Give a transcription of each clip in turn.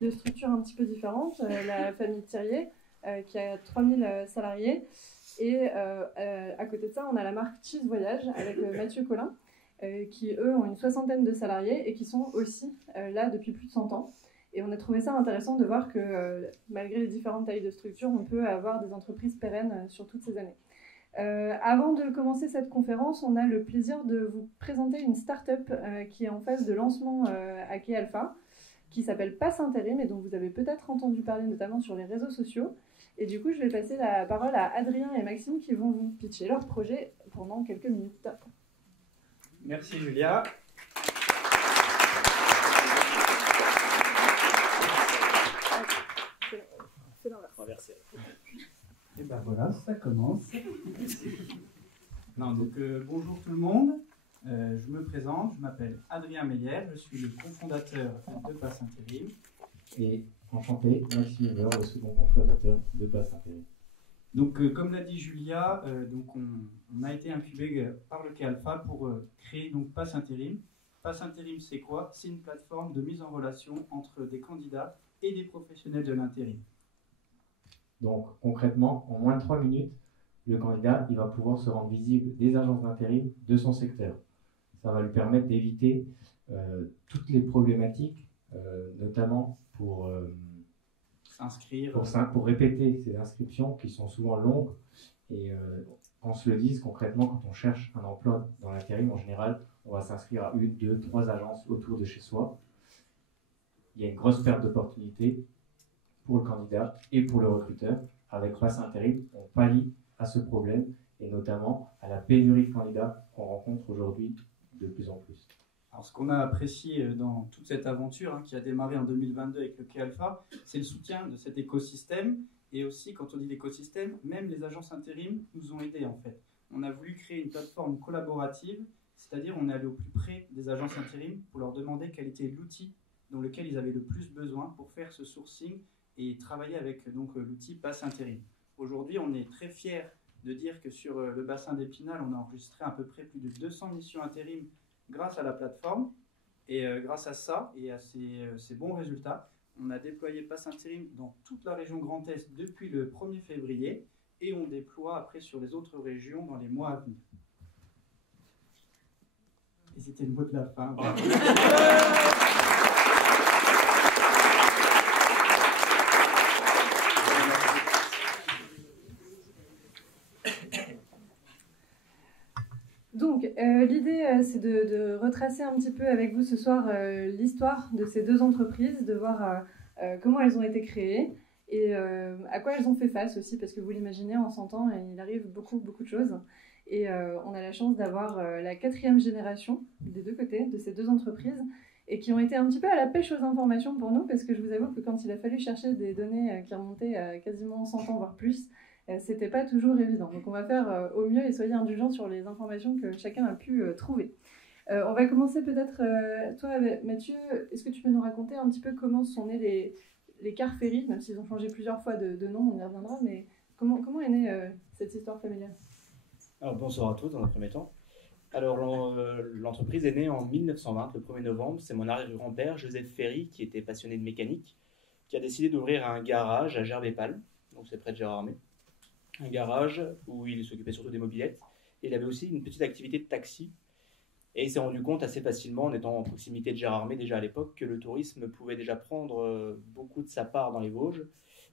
de structures un petit peu différentes. La famille Thirier, qui a 3000 salariés. Et à côté de ça, on a la marque Cheese Voyage avec Mathieu Collin, qui, eux, ont une 60aine de salariés et qui sont aussi là depuis plus de 100 ans. Et on a trouvé ça intéressant de voir que, malgré les différentes tailles de structures, on peut avoir des entreprises pérennes sur toutes ces années. Avant de commencer cette conférence, on a le plaisir de vous présenter une start-up qui est en phase de lancement à Quai Alpha, qui s'appelle Pass Intérim et dont vous avez peut-être entendu parler notamment sur les réseaux sociaux. Et du coup, je vais passer la parole à Adrien et Maxime qui vont vous pitcher leur projet pendant quelques minutes. Merci Julia. C'est l'inverse. Et ben voilà, ça commence. Bonjour tout le monde. Je me présente, je m'appelle Adrien Meyer, je suis le cofondateur de Pass Intérim. Et enchanté, Maxime Weber, le second cofondateur de Pass Intérim. Donc, comme l'a dit Julia, on a été incubé par le Quai Alpha pour créer donc Pass Intérim. Pass Intérim, c'est quoi? C'est une plateforme de mise en relation entre des candidats et des professionnels de l'intérim. Donc, concrètement, en moins de 3 minutes, le candidat il va pouvoir se rendre visible des agences d'intérim de son secteur. Ça va lui permettre d'éviter toutes les problématiques, notamment pour répéter ces inscriptions qui sont souvent longues. Et qu'on se le dise concrètement, quand on cherche un emploi dans l'intérim, en général, on va s'inscrire à 1, 2, 3 agences autour de chez soi. Il y a une grosse perte d'opportunité pour le candidat et pour le recruteur. Avec Pass Intérim, on pallie à ce problème et notamment à la pénurie de candidats qu'on rencontre aujourd'hui de plus en plus. Alors, ce qu'on a apprécié dans toute cette aventure qui a démarré en 2022 avec le Quai Alpha, c'est le soutien de cet écosystème. Et aussi, quand on dit l'écosystème, même les agences intérim nous ont aidés en fait. On a voulu créer une plateforme collaborative, c'est-à-dire on est allé au plus près des agences intérim pour leur demander quel était l'outil dans lequel ils avaient le plus besoin pour faire ce sourcing et travailler avec l'outil Pass Intérim. Aujourd'hui, on est très fiers de dire que sur le bassin d'Épinal, on a enregistré à peu près plus de 200 missions intérim grâce à la plateforme. Et grâce à ça et à ces bons résultats, on a déployé Pass Intérim dans toute la région Grand Est depuis le 1er février et on déploie après sur les autres régions dans les mois à venir. Et c'était le mot de la fin. Donc, l'idée, c'est de retracer un petit peu avec vous ce soir l'histoire de ces deux entreprises, de voir comment elles ont été créées et à quoi elles ont fait face aussi, parce que vous l'imaginez, en 100 ans, il arrive beaucoup de choses. Et on a la chance d'avoir la 4e génération des deux côtés de ces deux entreprises et qui ont été un petit peu à la pêche aux informations pour nous, parce que je vous avoue que quand il a fallu chercher des données qui remontaient à quasiment 100 ans, voire plus, c'était pas toujours évident. Donc on va faire au mieux et soyez indulgents sur les informations que chacun a pu trouver. On va commencer peut-être, toi Mathieu, est-ce que tu peux nous raconter un petit peu comment sont nés les cars ferry, même s'ils ont changé plusieurs fois de nom, on y reviendra, mais comment est née cette histoire familiale? Alors, bonsoir à tous dans un premier temps. Alors l'entreprise est née en 1920, le 1er novembre. C'est mon arrière-grand-père, Joseph Ferry, qui était passionné de mécanique, qui a décidé d'ouvrir un garage à Gerbépal, donc c'est près de Gérardmer. Un garage où il s'occupait surtout des mobylettes. Et il avait aussi une petite activité de taxi. Et il s'est rendu compte assez facilement, en étant en proximité de Gérardmer déjà à l'époque, que le tourisme pouvait déjà prendre beaucoup de sa part dans les Vosges.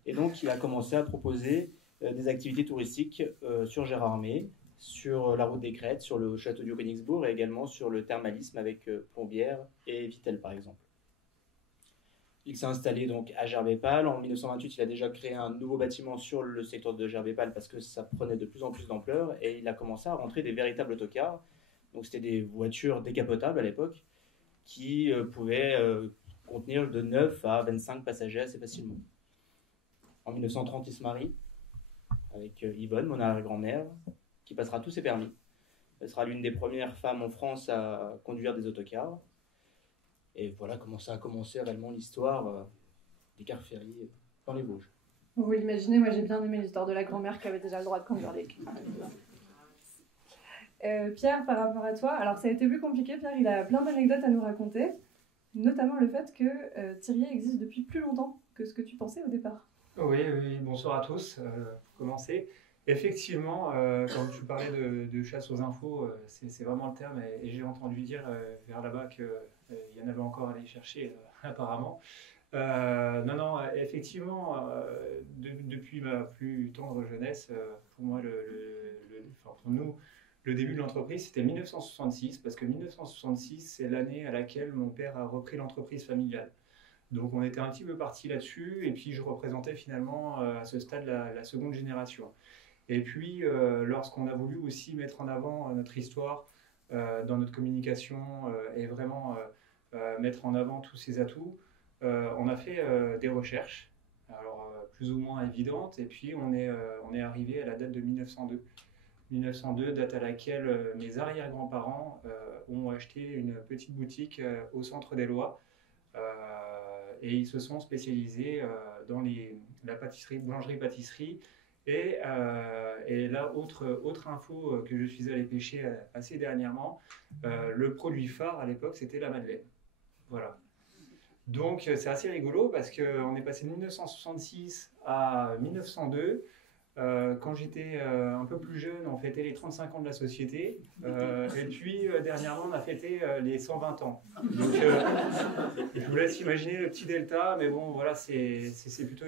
Et donc il a commencé à proposer des activités touristiques sur Gérardmer, sur la route des Crêtes, sur le château du Königsbourg et également sur le thermalisme avec Plombières et Vittel par exemple. Il s'est installé donc à Gerbépal. En 1928, il a déjà créé un nouveau bâtiment sur le secteur de Gerbépal parce que ça prenait de plus en plus d'ampleur et il a commencé à rentrer des véritables autocars. Donc c'était des voitures décapotables à l'époque qui pouvaient contenir de 9 à 25 passagers assez facilement. En 1930, il se marie avec Yvonne, mon arrière-grand-mère, qui passera tous ses permis. Elle sera l'une des premières femmes en France à conduire des autocars. Et voilà comment ça a commencé réellement l'histoire des cars ferry dans les Vosges. Vous l'imaginez, moi j'ai bien aimé l'histoire de la grand-mère qui avait déjà le droit de conduire les cars. Pierre, par rapport à toi, alors ça a été plus compliqué, Pierre, il a plein d'anecdotes à nous raconter. notamment le fait que Thiriet existe depuis plus longtemps que ce que tu pensais au départ. Oui, bonsoir à tous. Pour commencer, effectivement, quand tu parlais de chasse aux infos, c'est vraiment le terme, et j'ai entendu dire vers là-bas qu'il y en avait encore à aller chercher, apparemment. Non, effectivement, depuis ma plus tendre jeunesse, pour moi, enfin, pour nous, le début de l'entreprise, c'était 1966, parce que 1966, c'est l'année à laquelle mon père a repris l'entreprise familiale. Donc on était un petit peu parti là-dessus, et puis je représentais finalement à ce stade la seconde génération. Et puis lorsqu'on a voulu aussi mettre en avant notre histoire dans notre communication et vraiment mettre en avant tous ces atouts, on a fait des recherches, alors plus ou moins évidentes, et puis on est arrivé à la date de 1902. 1902, date à laquelle mes arrière-grands-parents ont acheté une petite boutique au centre des Lois. Et ils se sont spécialisés dans la pâtisserie, boulangerie-pâtisserie. Et là, autre info que je suis allé pêcher assez dernièrement, le produit phare à l'époque, c'était la madeleine. Voilà. Donc c'est assez rigolo parce qu'on est passé de 1966 à 1902. Quand j'étais un peu plus jeune, on fêtait les 35 ans de la société. Et puis, dernièrement, on a fêté les 120 ans. Donc, je vous laisse imaginer le petit delta. Mais bon, voilà, c'est plutôt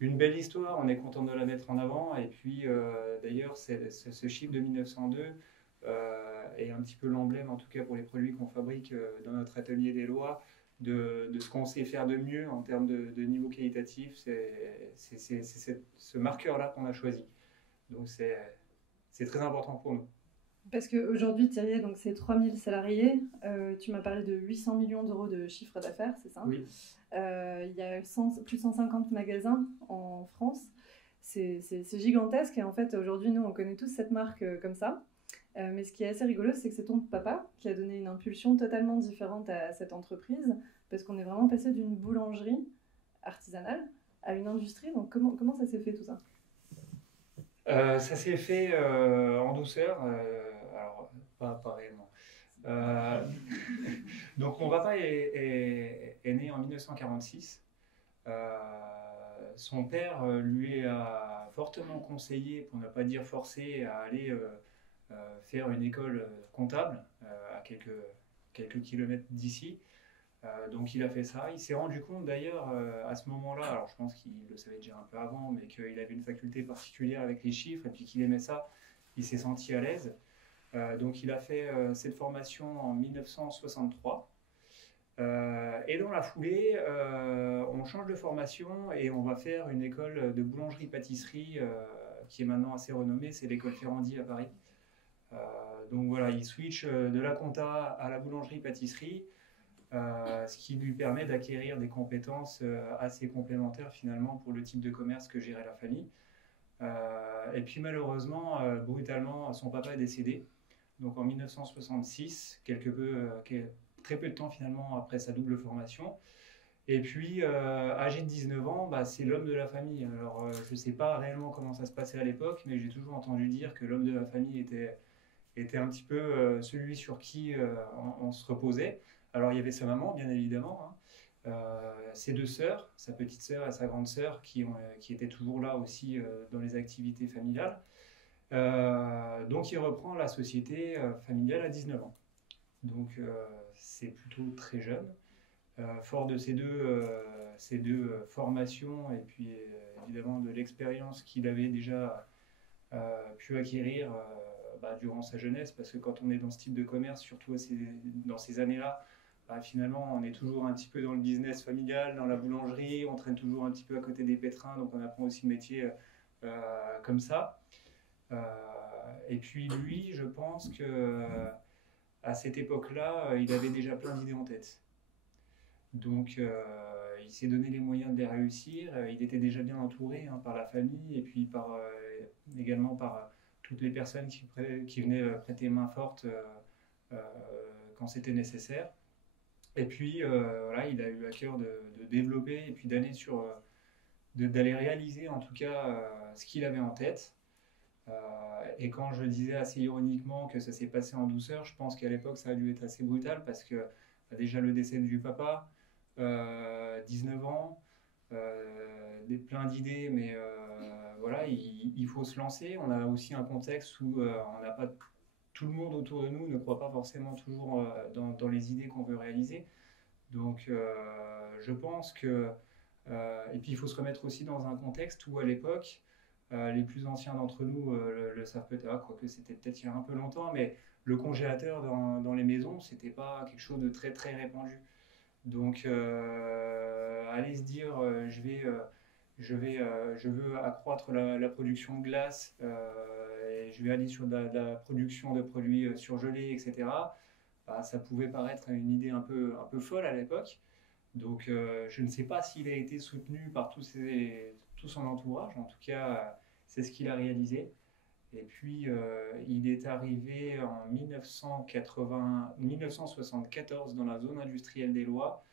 une belle histoire. On est content de la mettre en avant. Et puis, d'ailleurs, ce chiffre de 1902 est un petit peu l'emblème, en tout cas pour les produits qu'on fabrique dans notre atelier des Lois, de ce qu'on sait faire de mieux en termes de niveau qualitatif. C'est ce marqueur-là qu'on a choisi. Donc c'est très important pour nous. Parce qu'aujourd'hui, Thiriet, donc c'est 3000 salariés. Tu m'as parlé de 800 millions d'euros de chiffre d'affaires, c'est ça? Oui. Il y a plus de 150 magasins en France. C'est gigantesque. Et en fait, aujourd'hui, nous, on connaît tous cette marque comme ça. Mais ce qui est assez rigolo, c'est que c'est ton papa qui a donné une impulsion totalement différente à cette entreprise, parce qu'on est vraiment passé d'une boulangerie artisanale à une industrie. Donc comment ça s'est fait tout ça? Ça s'est fait en douceur, alors pas réellement. Donc mon papa est né en 1946. Son père lui a fortement conseillé, pour ne pas dire forcé, à aller faire une école comptable à quelques kilomètres d'ici. Donc il a fait ça. Il s'est rendu compte d'ailleurs à ce moment-là, alors je pense qu'il le savait déjà un peu avant, mais qu'il avait une faculté particulière avec les chiffres et puis qu'il aimait ça. Il s'est senti à l'aise. Donc il a fait cette formation en 1963. Et dans la foulée, on change de formation et on va faire une école de boulangerie-pâtisserie qui est maintenant assez renommée, c'est l'école Ferrandi à Paris. Donc voilà, il switch de la compta à la boulangerie-pâtisserie, ce qui lui permet d'acquérir des compétences assez complémentaires finalement pour le type de commerce que gérait la famille. Et puis malheureusement, brutalement, son papa est décédé. Donc en 1966, très peu de temps finalement après sa double formation. Et puis, âgé de 19 ans, c'est l'homme de la famille. Alors, je ne sais pas réellement comment ça se passait à l'époque, mais j'ai toujours entendu dire que l'homme de la famille était un petit peu celui sur qui on se reposait. Alors, il y avait sa maman, bien évidemment, hein. Ses deux sœurs, sa petite sœur et sa grande sœur, qui étaient toujours là aussi dans les activités familiales. Donc, il reprend la société familiale à 19 ans. Donc, c'est plutôt très jeune. Fort de ces deux formations et puis évidemment de l'expérience qu'il avait déjà pu acquérir durant sa jeunesse, parce que quand on est dans ce type de commerce, surtout dans ces années-là, finalement on est toujours un petit peu dans le business familial, dans la boulangerie, on traîne toujours un petit peu à côté des pétrins, donc on apprend aussi le métier comme ça. Et puis lui, je pense que à cette époque-là, il avait déjà plein d'idées en tête. Donc, il s'est donné les moyens de les réussir. Il était déjà bien entouré par la famille et puis également par toutes les personnes qui venaient prêter main forte quand c'était nécessaire. Et puis, voilà, il a eu à cœur de développer et puis d'aller réaliser en tout cas ce qu'il avait en tête. Et quand je disais assez ironiquement que ça s'est passé en douceur, je pense qu'à l'époque, ça a dû être assez brutal parce que déjà le décès du papa, 19 ans, plein d'idées, mais voilà, il faut se lancer. On a aussi un contexte où on n'a pas tout le monde autour de nous ne croit pas forcément toujours dans les idées qu'on veut réaliser. Donc, je pense que et puis il faut se remettre aussi dans un contexte où à l'époque, les plus anciens d'entre nous le savent peut-être, quoique c'était peut-être il y a un peu longtemps, mais le congélateur dans les maisons, c'était pas quelque chose de très très répandu. Donc, aller se dire, je veux accroître la production de glace, et je vais aller sur de la production de produits surgelés, etc. Bah, ça pouvait paraître une idée un peu folle à l'époque. Donc, je ne sais pas s'il a été soutenu par tout son entourage. En tout cas, c'est ce qu'il a réalisé. Et puis, il est arrivé en 1974 dans la zone industrielle des Lois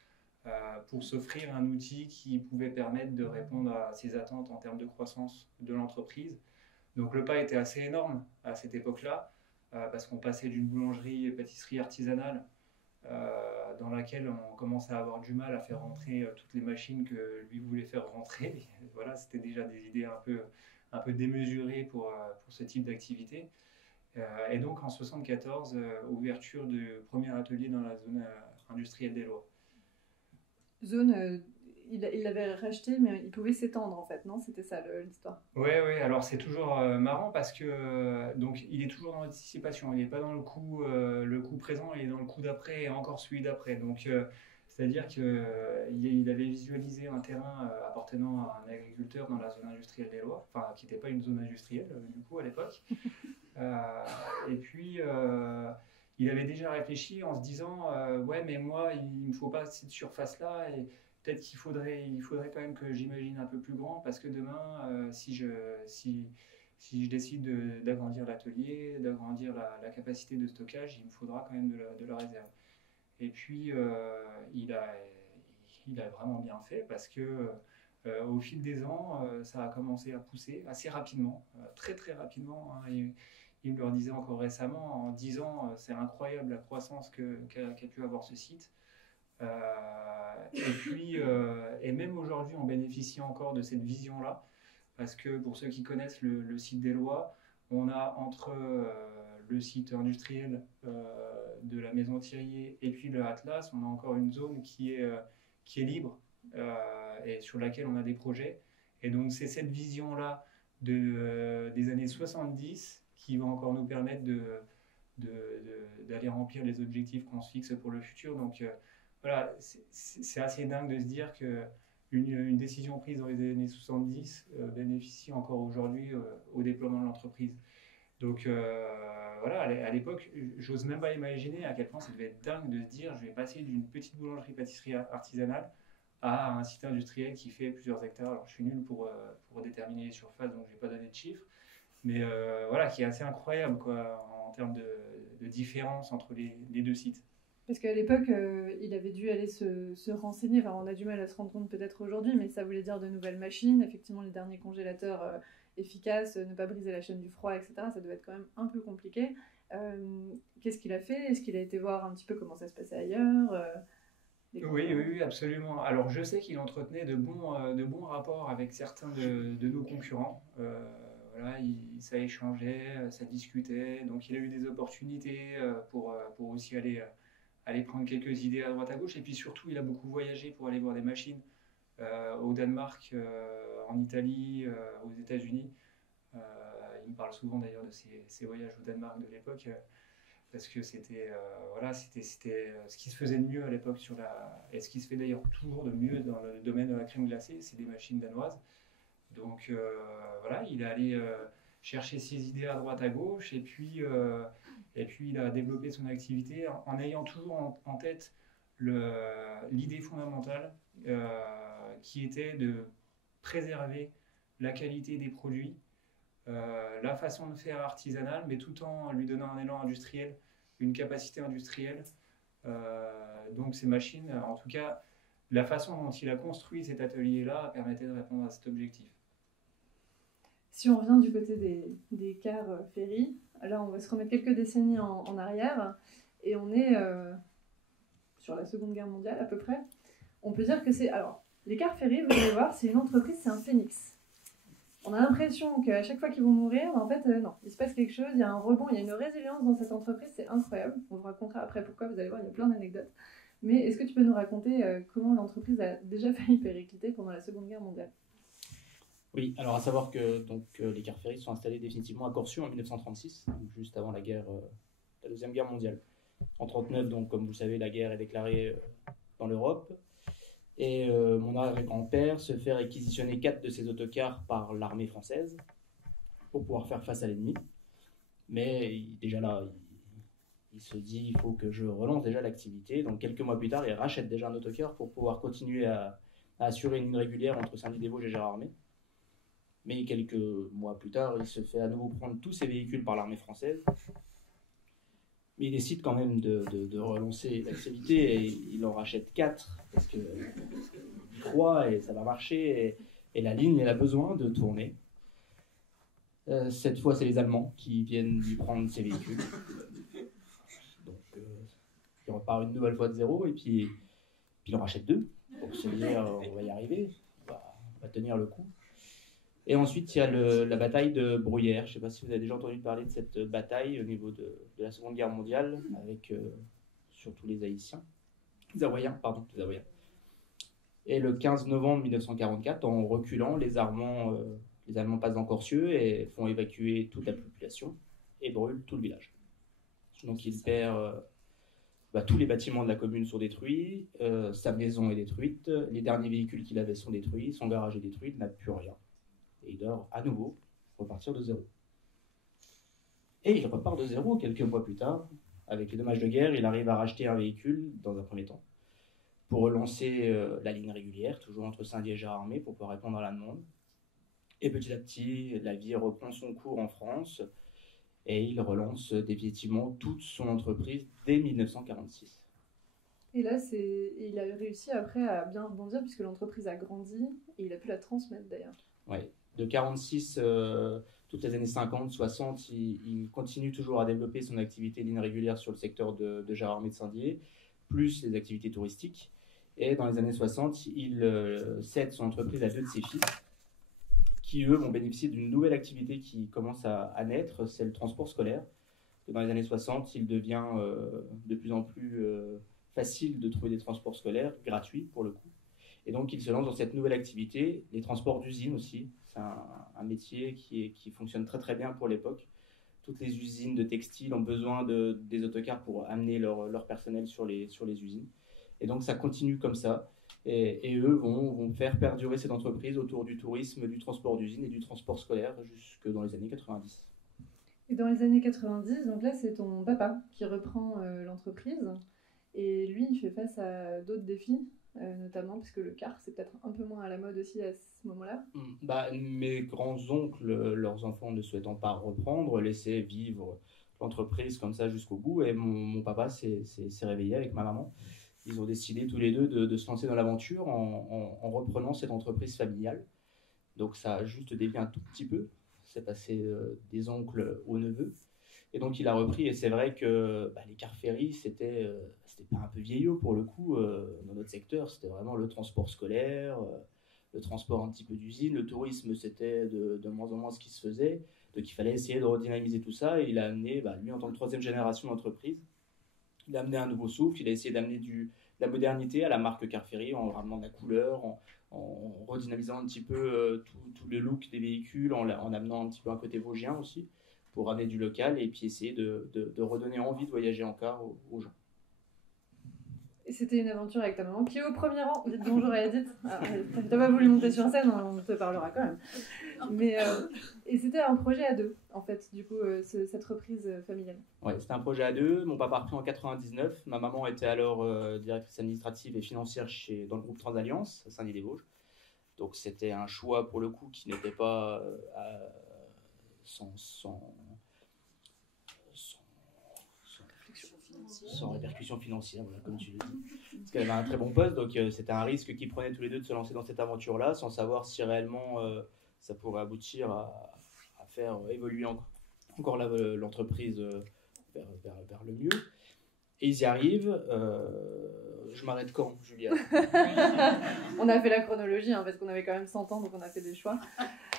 pour s'offrir un outil qui pouvait permettre de répondre à ses attentes en termes de croissance de l'entreprise. Donc, le pas était assez énorme à cette époque-là, parce qu'on passait d'une boulangerie et pâtisserie artisanale dans laquelle on commençait à avoir du mal à faire rentrer toutes les machines que lui voulait faire rentrer. Voilà, c'était déjà des idées un peu démesurées pour ce type d'activité. Et donc en 1974, ouverture du premier atelier dans la zone industrielle des Lois. Zone, il l'avait racheté, mais il pouvait s'étendre en fait, non? C'était ça l'histoire. Oui, alors c'est toujours marrant parce que donc, il est toujours dans l'anticipation, il n'est pas dans le coup présent, il est dans le coup d'après et encore celui d'après. Donc, c'est-à-dire qu'il avait visualisé un terrain appartenant à un agriculteur dans la zone industrielle des Lois, enfin qui n'était pas une zone industrielle du coup à l'époque. Et puis, il avait déjà réfléchi en se disant ouais, mais moi, il ne me faut pas cette surface-là. Et peut-être qu'il faudrait quand même que j'imagine un peu plus grand parce que demain, si je décide d'agrandir l'atelier, d'agrandir la capacité de stockage, il me faudra quand même de la réserve. Et puis, il a vraiment bien fait parce que au fil des ans, ça a commencé à pousser assez rapidement, très très rapidement. Hein. Il me le disait encore récemment, en 10 ans, c'est incroyable la croissance qu'a pu avoir ce site. Et puis, et même aujourd'hui, on bénéficie encore de cette vision-là, parce que pour ceux qui connaissent le site des Lois, on a entre le site industriel de la Maison Thirier et puis le Atlas, on a encore une zone qui est libre et sur laquelle on a des projets. Et donc, c'est cette vision-là des années 70 qui va encore nous permettre d'aller remplir les objectifs qu'on se fixe pour le futur. Donc, voilà, c'est assez dingue de se dire qu'une décision prise dans les années 70 bénéficie encore aujourd'hui au déploiement de l'entreprise. Donc voilà, à l'époque, j'ose même pas imaginer à quel point ça devait être dingue de se dire je vais passer d'une petite boulangerie-pâtisserie artisanale à un site industriel qui fait plusieurs hectares. Alors je suis nul pour déterminer les surfaces, donc je vais pas donner de chiffres, mais voilà, qui est assez incroyable quoi, en termes de différence entre les deux sites. Parce qu'à l'époque, il avait dû aller se renseigner. Enfin, on a du mal à se rendre compte peut-être aujourd'hui, mais ça voulait dire de nouvelles machines. Effectivement, les derniers congélateurs efficaces, ne pas briser la chaîne du froid, etc. Ça devait être quand même un peu compliqué. Qu'est-ce qu'il a fait? Est-ce qu'il a été voir un petit peu comment ça se passait ailleurs? Oui, absolument. Alors, je sais qu'il entretenait de bons rapports avec certains de nos concurrents. Voilà, ça échangeait, ça discutait. Donc, il a eu des opportunités pour aussi aller prendre quelques idées à droite à gauche. Et puis surtout, il a beaucoup voyagé pour aller voir des machines au Danemark, en Italie, aux États-Unis. Il me parle souvent d'ailleurs de ses voyages au Danemark de l'époque, parce que c'était ce qui se faisait de mieux à l'époque et ce qui se fait d'ailleurs toujours de mieux dans le domaine de la crème glacée, c'est des machines danoises. Donc voilà, il est allé chercher ses idées à droite à gauche et puis il a développé son activité en ayant toujours en tête l'idée fondamentale qui était de préserver la qualité des produits, la façon de faire artisanale, mais tout en lui donnant un élan industriel, une capacité industrielle. Donc ces machines, en tout cas, la façon dont il a construit cet atelier-là permettait de répondre à cet objectif. Si on revient du côté des cars Ferry, là on va se remettre quelques décennies en arrière et on est sur la Seconde Guerre mondiale à peu près. On peut dire que c'est... Alors, les cars ferry, vous allez voir, c'est une entreprise, c'est un phénix. On a l'impression qu'à chaque fois qu'ils vont mourir, en fait, non, il se passe quelque chose, il y a un rebond, il y a une résilience dans cette entreprise, c'est incroyable. On vous racontera après pourquoi, vous allez voir, il y a plein d'anecdotes. Mais est-ce que tu peux nous raconter comment l'entreprise a déjà failli péricliter pendant la Seconde Guerre mondiale? Oui, alors à savoir que les cars ferry sont installés définitivement à Corçu en 1936, donc juste avant la Deuxième Guerre mondiale. En 1939, donc, comme vous le savez, la guerre est déclarée dans l'Europe. Et mon arrière-grand-père se fait réquisitionner 4 de ces autocars par l'armée française pour pouvoir faire face à l'ennemi. Mais déjà là, il se dit il faut que je relance déjà l'activité. Donc quelques mois plus tard, il rachète déjà un autocar pour pouvoir continuer à assurer une ligne régulière entre Saint-Dié-des-Vosges et Gérardmer. Mais quelques mois plus tard, il se fait à nouveau prendre tous ses véhicules par l'armée française. Mais il décide quand même de relancer l'activité et il en rachète 4 parce qu'il croit et ça va marcher et la ligne elle a besoin de tourner. Cette fois, c'est les Allemands qui viennent lui prendre ses véhicules. Donc, il repart une nouvelle fois de zéro et puis il en rachète 2 pour se dire on va y arriver, on va tenir le coup. Et ensuite, il y a la bataille de Bruyères. Je ne sais pas si vous avez déjà entendu parler de cette bataille au niveau de la Seconde Guerre mondiale, avec surtout les Haïtiens. Les Hawaïens. Et le 15 novembre 1944, en reculant, les Allemands passent dans Corcieux et font évacuer toute la population et brûlent tout le village. Donc il perd... tous les bâtiments de la commune sont détruits, sa maison est détruite, les derniers véhicules qu'il avait sont détruits, son garage est détruit, il n'a plus rien. Et il doit à nouveau repartir de zéro. Et il repart de zéro quelques mois plus tard. Avec les dommages de guerre, il arrive à racheter un véhicule dans un premier temps pour relancer la ligne régulière, toujours entre Saint-Dié et Gérardmer, pour pouvoir répondre à la demande. Et petit à petit, la vie reprend son cours en France et il relance définitivement toute son entreprise dès 1946. Et là, il a réussi après à bien rebondir puisque l'entreprise a grandi et il a pu la transmettre d'ailleurs. Ouais. De 46, toutes les années 50, 60, il continue toujours à développer son activité ligne régulière sur le secteur de Gérardmer de Saint-Dié, plus les activités touristiques. Et dans les années 60, il cède son entreprise à 2 de ses fils, qui eux vont bénéficier d'une nouvelle activité qui commence à naître, c'est le transport scolaire. Dans les années 60, il devient de plus en plus facile de trouver des transports scolaires, gratuits pour le coup. Et donc, il se lance dans cette nouvelle activité, les transports d'usines aussi. C'est un métier qui fonctionne très très bien pour l'époque. Toutes les usines de textile ont besoin des autocars pour amener leur personnel sur les usines. Et donc, ça continue comme ça. Et eux vont faire perdurer cette entreprise autour du tourisme, du transport d'usine et du transport scolaire jusque dans les années 90. Et dans les années 90, donc là, c'est ton papa qui reprend l'entreprise. Et lui, il fait face à d'autres défis. Notamment parce que le car c'est peut-être un peu moins à la mode aussi à ce moment-là. Mes grands-oncles, leurs enfants ne souhaitant pas reprendre, laissaient vivre l'entreprise comme ça jusqu'au bout et mon papa s'est réveillé avec ma maman. Ils ont décidé tous les deux de se lancer dans l'aventure en reprenant cette entreprise familiale. Donc ça a juste dévié un tout petit peu, c'est passé des oncles aux neveux. Et donc il a repris et c'est vrai que les cars ferry c'était pas un peu vieillot pour le coup dans notre secteur, c'était vraiment le transport scolaire, le transport un petit peu d'usine, le tourisme c'était de moins en moins ce qui se faisait, donc il fallait essayer de redynamiser tout ça et il a amené, lui en tant que 3e génération d'entreprise, il a amené un nouveau souffle, il a essayé d'amener de la modernité à la marque Car Ferry en ramenant de la couleur, en redynamisant un petit peu tout le look des véhicules, en amenant un petit peu un côté vosgien aussi, pour ramener du local et puis essayer de redonner envie de voyager en car aux gens. Et c'était une aventure avec ta maman qui est au premier rang. Dites bonjour à Edith. T'as pas voulu monter sur scène, on te parlera quand même. Mais, et c'était un projet à 2, en fait, du coup, cette reprise familiale. Oui, c'était un projet à 2. Mon papa a repris en 99. Ma maman était alors directrice administrative et financière dans le groupe Transalliance, à Saint-Dié-des-Vosges. Donc c'était un choix, pour le coup, qui n'était pas sans répercussion financière, voilà, comme tu le dis. Parce qu'elle avait un très bon poste, donc c'était un risque qu'ils prenaient tous les deux de se lancer dans cette aventure-là, sans savoir si réellement ça pourrait aboutir à faire évoluer encore l'entreprise vers le mieux. Et ils y arrivent. Je m'arrête quand, Julia? On a fait la chronologie hein, parce qu'on avait quand même 100 ans, donc on a fait des choix.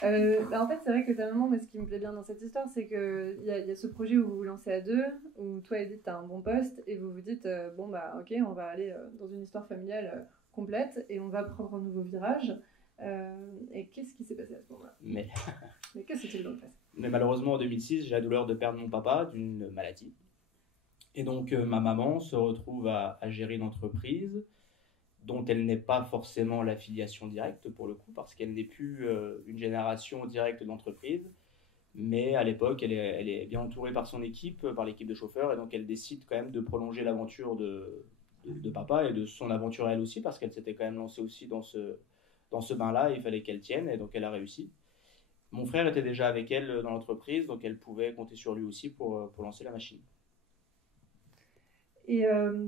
En fait, c'est vrai que ta maman, mais ce qui me plaît bien dans cette histoire, c'est qu'il y a ce projet où vous vous lancez à deux, où toi, Edith, tu as un bon poste, et vous vous dites, bon, bah, ok, on va aller dans une histoire familiale complète, et on va prendre un nouveau virage. Et qu'est-ce qui s'est passé à ce moment-là? Mais que s'est-il donc passé? Mais malheureusement, en 2006, j'ai la douleur de perdre mon papa d'une maladie. Et donc, ma maman se retrouve à gérer une entreprise dont elle n'est pas forcément l'affiliation directe pour le coup, parce qu'elle n'est plus une génération directe d'entreprise. Mais à l'époque, elle est bien entourée par son équipe, par l'équipe de chauffeurs, et donc elle décide quand même de prolonger l'aventure de papa et de son aventure elle aussi, parce qu'elle s'était quand même lancée aussi dans ce bain-là, il fallait qu'elle tienne, et donc elle a réussi. Mon frère était déjà avec elle dans l'entreprise, donc elle pouvait compter sur lui aussi pour lancer la machine. Et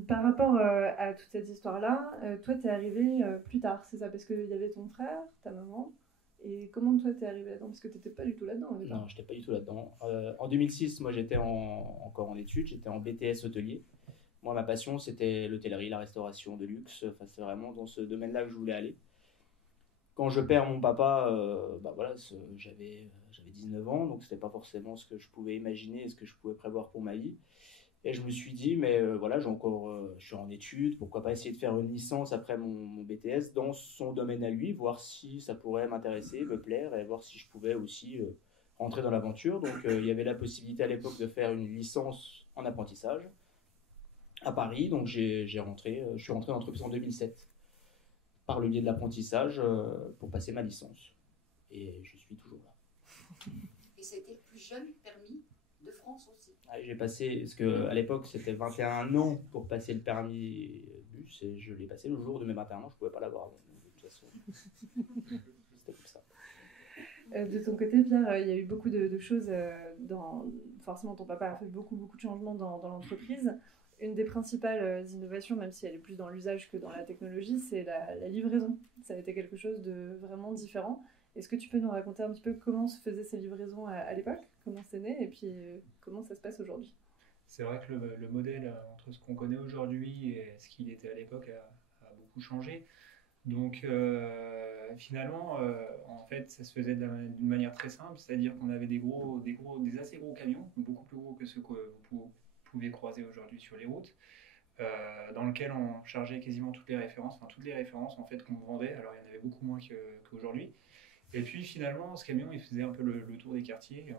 par rapport à toute cette histoire-là, toi, t'es arrivé plus tard, c'est ça? Parce qu'il y avait ton frère, ta maman. Et comment toi, t'es arrivé là-dedans? Parce que t'étais pas du tout là-dedans au départ. Non, je n'étais pas du tout là-dedans. En 2006, moi, j'étais encore en études, j'étais en BTS hôtelier. Moi, ma passion, c'était l'hôtellerie, la restauration de luxe. Enfin, c'est vraiment dans ce domaine-là que je voulais aller. Quand je perds mon papa, voilà, j'avais 19 ans, donc c'était pas forcément ce que je pouvais imaginer et ce que je pouvais prévoir pour ma vie. Et je me suis dit, mais voilà, je suis en études, pourquoi pas essayer de faire une licence après mon BTS dans son domaine à lui, voir si ça pourrait m'intéresser, me plaire, et voir si je pouvais aussi rentrer dans l'aventure. Donc il y avait la possibilité à l'époque de faire une licence en apprentissage à Paris, donc je suis rentré dans l'entreprise en 2007 par le biais de l'apprentissage pour passer ma licence. Et je suis toujours là. Et c'était le plus jeune permis de France aussi. J'ai passé, parce qu'à l'époque c'était 21 ans pour passer le permis bus, et je l'ai passé le jour de mes 21 ans, je ne pouvais pas l'avoir avant, de toute façon. C'était comme ça. De ton côté, Pierre, il y a eu beaucoup de choses forcément, ton papa a fait beaucoup de changements dans l'entreprise. Une des principales innovations, même si elle est plus dans l'usage que dans la technologie, c'est la livraison. Ça a été quelque chose de vraiment différent. Est-ce que tu peux nous raconter un petit peu comment se faisaient ces livraisons à l'époque, comment c'est né, et puis comment ça se passe aujourd'hui? C'est vrai que le modèle entre ce qu'on connaît aujourd'hui et ce qu'il était à l'époque a beaucoup changé. Donc finalement, en fait, ça se faisait d'une manière très simple, c'est-à-dire qu'on avait des assez gros camions, beaucoup plus gros que ceux que vous pouvez croiser aujourd'hui sur les routes, dans lequel on chargeait quasiment toutes les références en fait qu'on vendait. Alors il y en avait beaucoup moins qu'aujourd'hui. Et puis finalement, ce camion, il faisait un peu le tour des quartiers.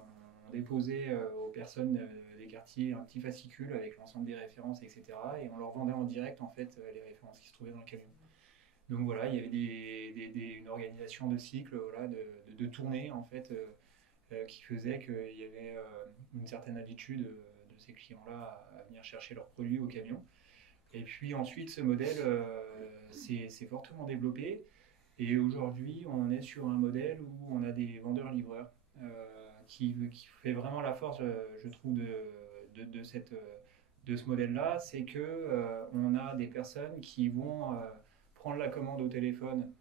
On déposait aux personnes des quartiers un petit fascicule avec l'ensemble des références, etc. Et on leur vendait en direct en fait les références qui se trouvaient dans le camion. Donc voilà, il y avait une organisation de cycle, voilà, de tournée en fait, qui faisait qu'il y avait une certaine habitude de ces clients-là à venir chercher leurs produits au camion. Et puis ensuite, ce modèle s'est fortement développé. Et aujourd'hui, on est sur un modèle où on a des vendeurs-livreurs qui fait vraiment la force, je trouve, de ce modèle-là. C'est qu'on a des personnes qui vont prendre la commande au téléphone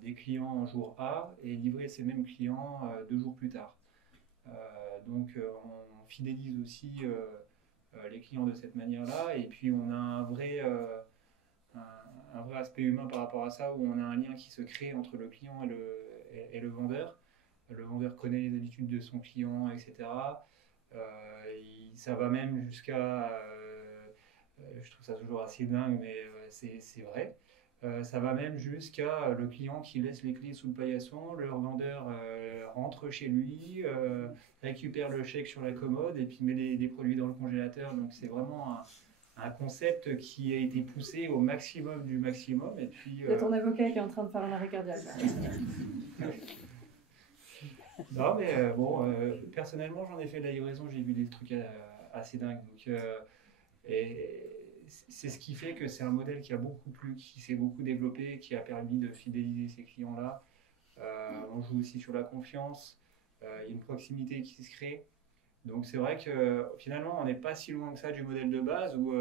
des clients en jour A et livrer ces mêmes clients 2 jours plus tard. Donc on fidélise aussi les clients de cette manière-là, et puis on a un vrai aspect humain par rapport à ça, où on a un lien qui se crée entre le client et le vendeur. Le vendeur connaît les habitudes de son client, etc. Ça va même jusqu'à... je trouve ça toujours assez dingue, mais c'est vrai. Ça va même jusqu'à le client qui laisse les clés sous le paillasson, le vendeur rentre chez lui, récupère le chèque sur la commode et puis met les produits dans le congélateur. Donc c'est vraiment un concept qui a été poussé au maximum du maximum. Et puis, il y a ton avocat qui est en train de faire un arrêt cardiaque. Non, mais personnellement, j'en ai fait de la livraison, j'ai vu des trucs assez dingues. Donc, et c'est ce qui fait que c'est un modèle qui a beaucoup plu, qui s'est beaucoup développé, qui a permis de fidéliser ces clients-là. On joue aussi sur la confiance, il y a une proximité qui se crée. Donc c'est vrai que finalement, on n'est pas si loin que ça du modèle de base, où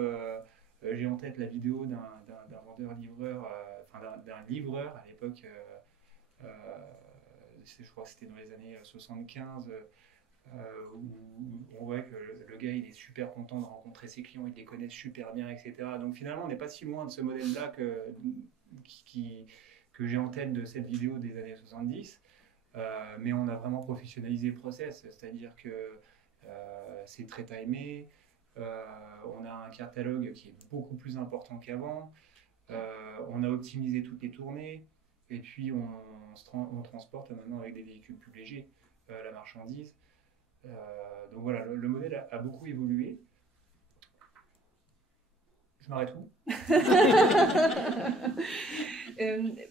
j'ai en tête la vidéo d'un vendeur-livreur, d'un livreur à l'époque, je crois que c'était dans les années 75, où on voit que le gars il est super content de rencontrer ses clients, il les connaît super bien, etc. Donc finalement on n'est pas si loin de ce modèle-là que j'ai en tête de cette vidéo des années 70, mais on a vraiment professionnalisé le process, c'est-à-dire que c'est très timé, on a un catalogue qui est beaucoup plus important qu'avant, on a optimisé toutes les tournées, et puis on transporte maintenant avec des véhicules plus légers la marchandise. Donc voilà, le modèle a beaucoup évolué. Je m'arrête où?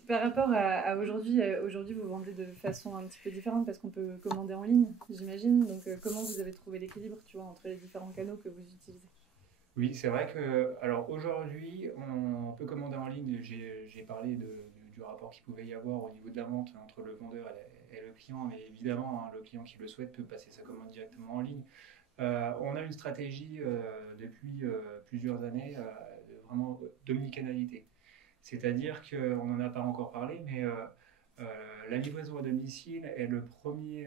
Par rapport à aujourd'hui, vous vendez de façon un petit peu différente parce qu'on peut commander en ligne, j'imagine. Donc, comment vous avez trouvé l'équilibre, tu vois, entre les différents canaux que vous utilisez? Oui, c'est vrai que, alors aujourd'hui, on peut commander en ligne. J'ai parlé du rapport qu'il pouvait y avoir au niveau de la vente entre le vendeur et le client, mais évidemment, hein, le client qui le souhaite peut passer sa commande directement en ligne. On a une stratégie depuis plusieurs années de vraiment d'omnicanalité. C'est-à-dire qu'on n'en a pas encore parlé, mais la livraison à domicile est le premier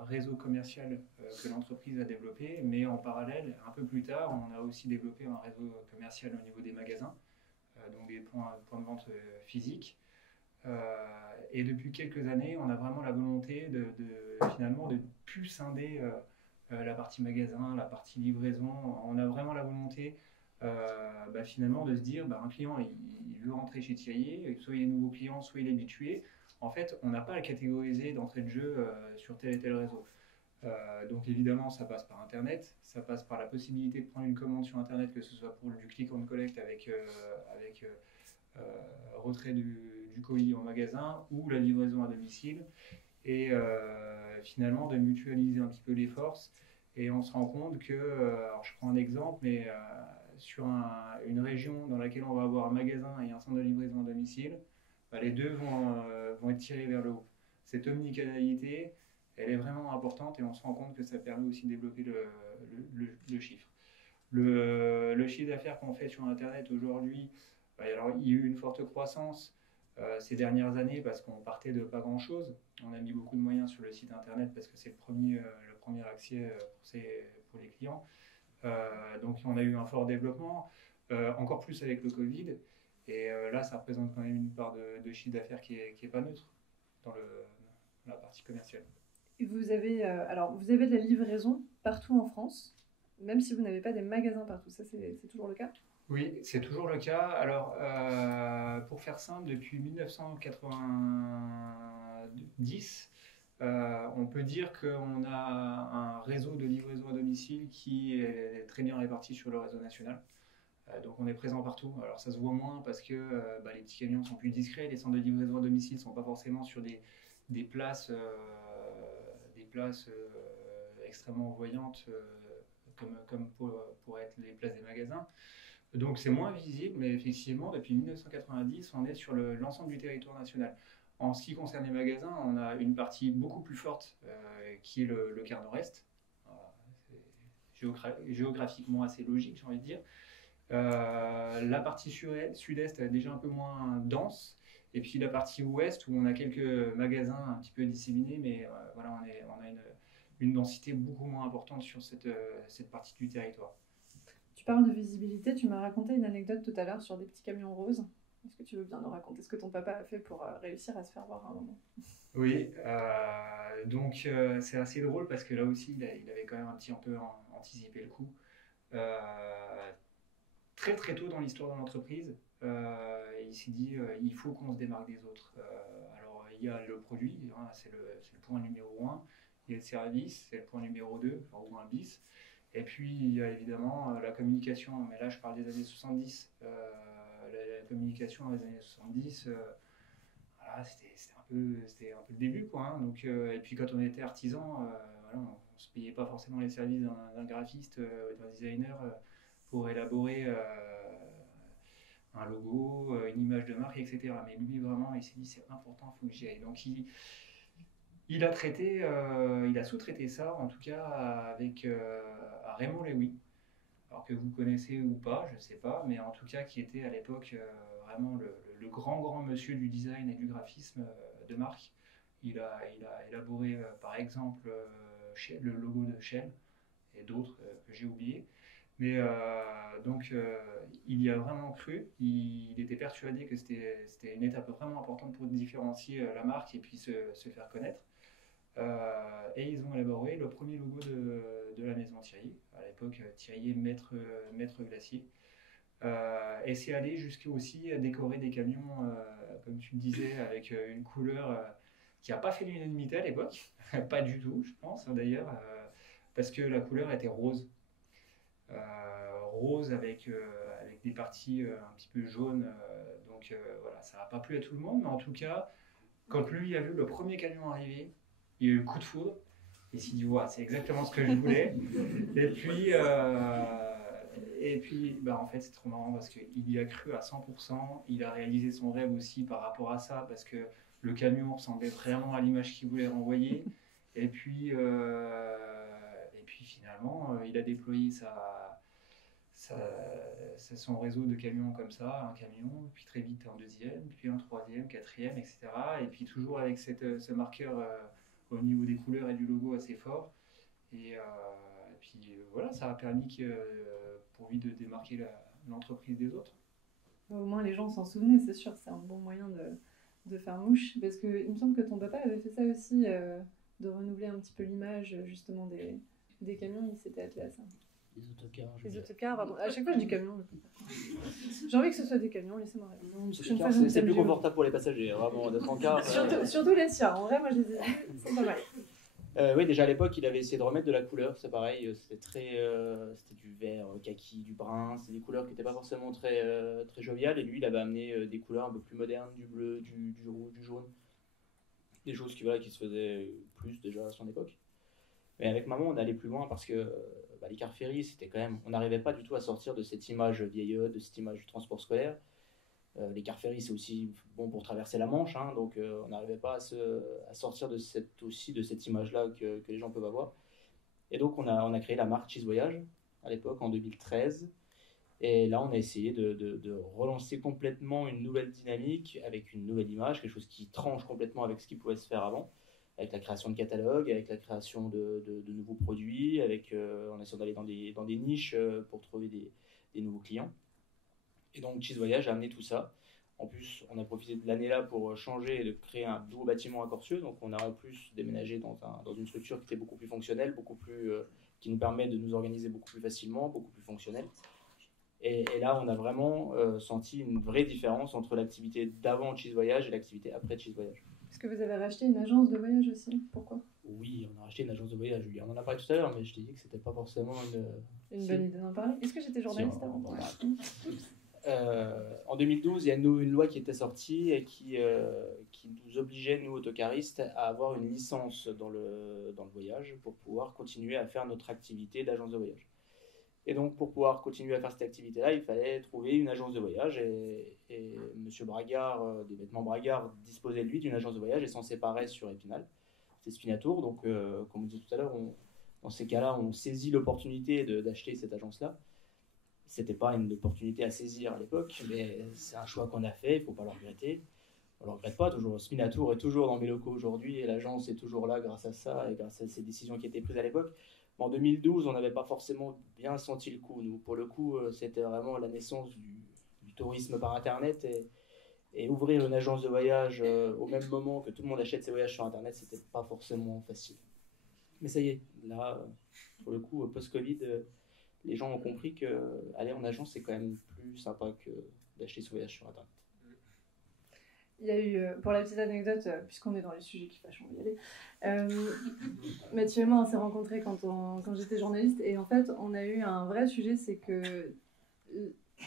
réseau commercial que l'entreprise a développé, mais en parallèle, un peu plus tard, on a aussi développé un réseau commercial au niveau des magasins, donc des points de vente physiques. Et depuis quelques années, on a vraiment la volonté finalement de plus scinder la partie magasin, la partie livraison. On a vraiment la volonté finalement de se dire un client il veut rentrer chez Thierry, soit il est nouveau client, soit il est habitué. En fait, on n'a pas à le catégoriser d'entrée de jeu sur tel et tel réseau. Donc évidemment, ça passe par Internet, ça passe par la possibilité de prendre une commande sur Internet, que ce soit pour du click and collect avec retrait du colis en magasin ou la livraison à domicile. Et finalement, de mutualiser un petit peu les forces. Et on se rend compte que, alors je prends un exemple, mais sur une région dans laquelle on va avoir un magasin et un centre de livraison à domicile, les deux vont être tirés vers le haut. Cette omnicanalité, elle est vraiment importante et on se rend compte que ça permet aussi de développer le chiffre. Le chiffre d'affaires qu'on fait sur Internet aujourd'hui, alors, il y a eu une forte croissance ces dernières années parce qu'on partait de pas grand-chose. On a mis beaucoup de moyens sur le site Internet parce que c'est le premier accès pour les clients. Donc on a eu un fort développement, encore plus avec le Covid. Et là, ça représente quand même une part de chiffre d'affaires qui est pas neutre dans la partie commerciale. Et vous avez de la livraison partout en France, même si vous n'avez pas des magasins partout. Ça, c'est toujours le cas? Oui, c'est toujours le cas. Alors, pour faire simple, depuis 1990, on peut dire qu'on a un réseau de livraison à domicile qui est très bien réparti sur le réseau national. Donc on est présent partout. Alors ça se voit moins parce que les petits camions sont plus discrets, les centres de livraison à domicile ne sont pas forcément sur des places, extrêmement voyantes comme pour être les places des magasins. Donc c'est moins visible, mais effectivement, depuis 1990, on est sur l'ensemble du territoire national. En ce qui concerne les magasins, on a une partie beaucoup plus forte qui est le quart nord-est. C'est géographiquement assez logique, j'ai envie de dire. La partie sud-est est déjà un peu moins dense. Et puis la partie ouest, où on a quelques magasins un petit peu disséminés, mais voilà, on a une densité beaucoup moins importante sur cette partie du territoire. Tu parles de visibilité, tu m'as raconté une anecdote tout à l'heure sur des petits camions roses. Est-ce que tu veux bien nous raconter ce que ton papa a fait pour réussir à se faire voir à un moment? Oui, donc c'est assez drôle parce que là aussi, il avait quand même un petit peu anticipé le coup. Très très tôt dans l'histoire de l'entreprise, il s'est dit il faut qu'on se démarque des autres. Alors il y a le produit, hein, c'est le point numéro 1, il y a le service, c'est le point numéro 2, ou un bis. Et puis il y a évidemment la communication, mais là je parle des années 70. La communication dans les années 70, voilà, c'était un peu le début, quoi. Hein. Donc, et puis quand on était artisan, voilà, on ne se payait pas forcément les services d'un graphiste, d'un designer pour élaborer un logo, une image de marque, etc. Mais lui vraiment, il s'est dit c'est important, il faut que j'y aille. Donc il a sous-traité ça, en tout cas à Raymond Lewy, alors que vous connaissez ou pas, je ne sais pas, mais en tout cas qui était à l'époque vraiment le grand monsieur du design et du graphisme de marque, Il a élaboré, par exemple, le logo de Shell et d'autres que j'ai oubliés. Mais il y a vraiment cru. Il était persuadé que c'était une étape vraiment importante pour différencier la marque et puis se faire connaître. Et ils ont élaboré le premier logo de la maison Thierry, à l'époque Thierry Maître Glacier. Et c'est allé jusqu'à aussi décorer des camions, comme tu le disais, avec une couleur qui n'a pas fait l'unanimité à l'époque, pas du tout, je pense d'ailleurs, parce que la couleur était rose. Rose avec des parties un petit peu jaunes, donc voilà, ça n'a pas plu à tout le monde, mais en tout cas, quand lui a vu le premier camion arriver, il a eu le coup de foudre. Il s'est dit, ouais, c'est exactement ce que je voulais. Et puis en fait, c'est trop marrant parce qu'il y a cru à 100%. Il a réalisé son rêve aussi par rapport à ça parce que le camion ressemblait vraiment à l'image qu'il voulait renvoyer. Et puis finalement, il a déployé son réseau de camions comme ça, un camion, puis très vite un deuxième, puis un troisième, quatrième, etc. Et puis toujours avec ce marqueur au niveau des couleurs et du logo assez fort. Et puis voilà, ça a permis pour lui de démarquer l'entreprise des autres. Au moins les gens s'en souvenaient, c'est sûr, c'est un bon moyen de faire mouche. Parce qu'il me semble que ton papa avait fait ça aussi, de renouveler un petit peu l'image justement des camions, il s'était attelé à ça. Les autocars, pardon. À chaque fois je dis camion. J'ai envie que ce soit des camions, laissez-moi rêver. Non, c'est plus confortable pour les passagers, vraiment, d'être en car. Surtout les siens, en vrai, moi je les ai vus, c'est pas mal. Oui, déjà à l'époque, il avait essayé de remettre de la couleur, c'est pareil, c'était du vert, kaki, du brun, c'est des couleurs qui n'étaient pas forcément très joviales, et lui, il avait amené des couleurs un peu plus modernes, du bleu, du rouge, du jaune, des choses qui se faisaient plus déjà à son époque. Mais avec maman, on allait plus loin parce que les cars ferry, c'était quand même, on n'arrivait pas du tout à sortir de cette image vieillotte, de cette image du transport scolaire. Les cars ferry, c'est aussi bon pour traverser la Manche, hein, donc on n'arrivait pas à sortir de cette image-là que les gens peuvent avoir. Et donc on a créé la marque Cheese Voyage à l'époque, en 2013. Et là, on a essayé de relancer complètement une nouvelle dynamique avec une nouvelle image, quelque chose qui tranche complètement avec ce qui pouvait se faire avant, avec la création de catalogues, avec la création de nouveaux produits, en essayant d'aller dans des niches pour trouver des nouveaux clients. Et donc, Cheese Voyage a amené tout ça. En plus, on a profité de l'année-là pour changer et de créer un nouveau bâtiment à Corcieux. Donc, on a en plus déménagé dans une structure qui était beaucoup plus fonctionnelle, qui nous permet de nous organiser beaucoup plus facilement, beaucoup plus fonctionnelle. Et là, on a vraiment senti une vraie différence entre l'activité d'avant Cheese Voyage et l'activité après Cheese Voyage. Est-ce que vous avez racheté une agence de voyage aussi? Pourquoi? Oui, on a racheté une agence de voyage. On en a parlé tout à l'heure, mais je t'ai dit que c'était pas forcément une bonne idée d'en parler. Est-ce que j'étais journaliste avant? En 2012, il y a une loi qui était sortie et qui nous obligeait, nous, autocaristes, à avoir une licence dans le voyage pour pouvoir continuer à faire notre activité d'agence de voyage. Et donc, pour pouvoir continuer à faire cette activité-là, il fallait trouver une agence de voyage. Et M. Bragard, des vêtements Bragard, disposait, lui, d'une agence de voyage et s'en séparait sur Épinal. C'est Spinatour. Donc, comme on disait tout à l'heure, dans ces cas-là, on saisit l'opportunité d'acheter cette agence-là. C'était pas une opportunité à saisir à l'époque, mais c'est un choix qu'on a fait, il ne faut pas le regretter. On ne le regrette pas, toujours. Spinatour est toujours dans mes locaux aujourd'hui et l'agence est toujours là grâce à ça et grâce à ces décisions qui étaient prises à l'époque. En 2012, on n'avait pas forcément bien senti le coup. Nous, pour le coup, c'était vraiment la naissance du tourisme par Internet et ouvrir une agence de voyage au même moment que tout le monde achète ses voyages sur Internet, c'était pas forcément facile. Mais ça y est, là, pour le coup, post-Covid, les gens ont compris qu'aller en agence, c'est quand même plus sympa que d'acheter ses voyages sur Internet. Il y a eu, pour la petite anecdote, puisqu'on est dans les sujets qui fâchent, on va y aller. Mathieu et moi, on s'est rencontrés quand j'étais journaliste, et en fait, on a eu un vrai sujet, c'est que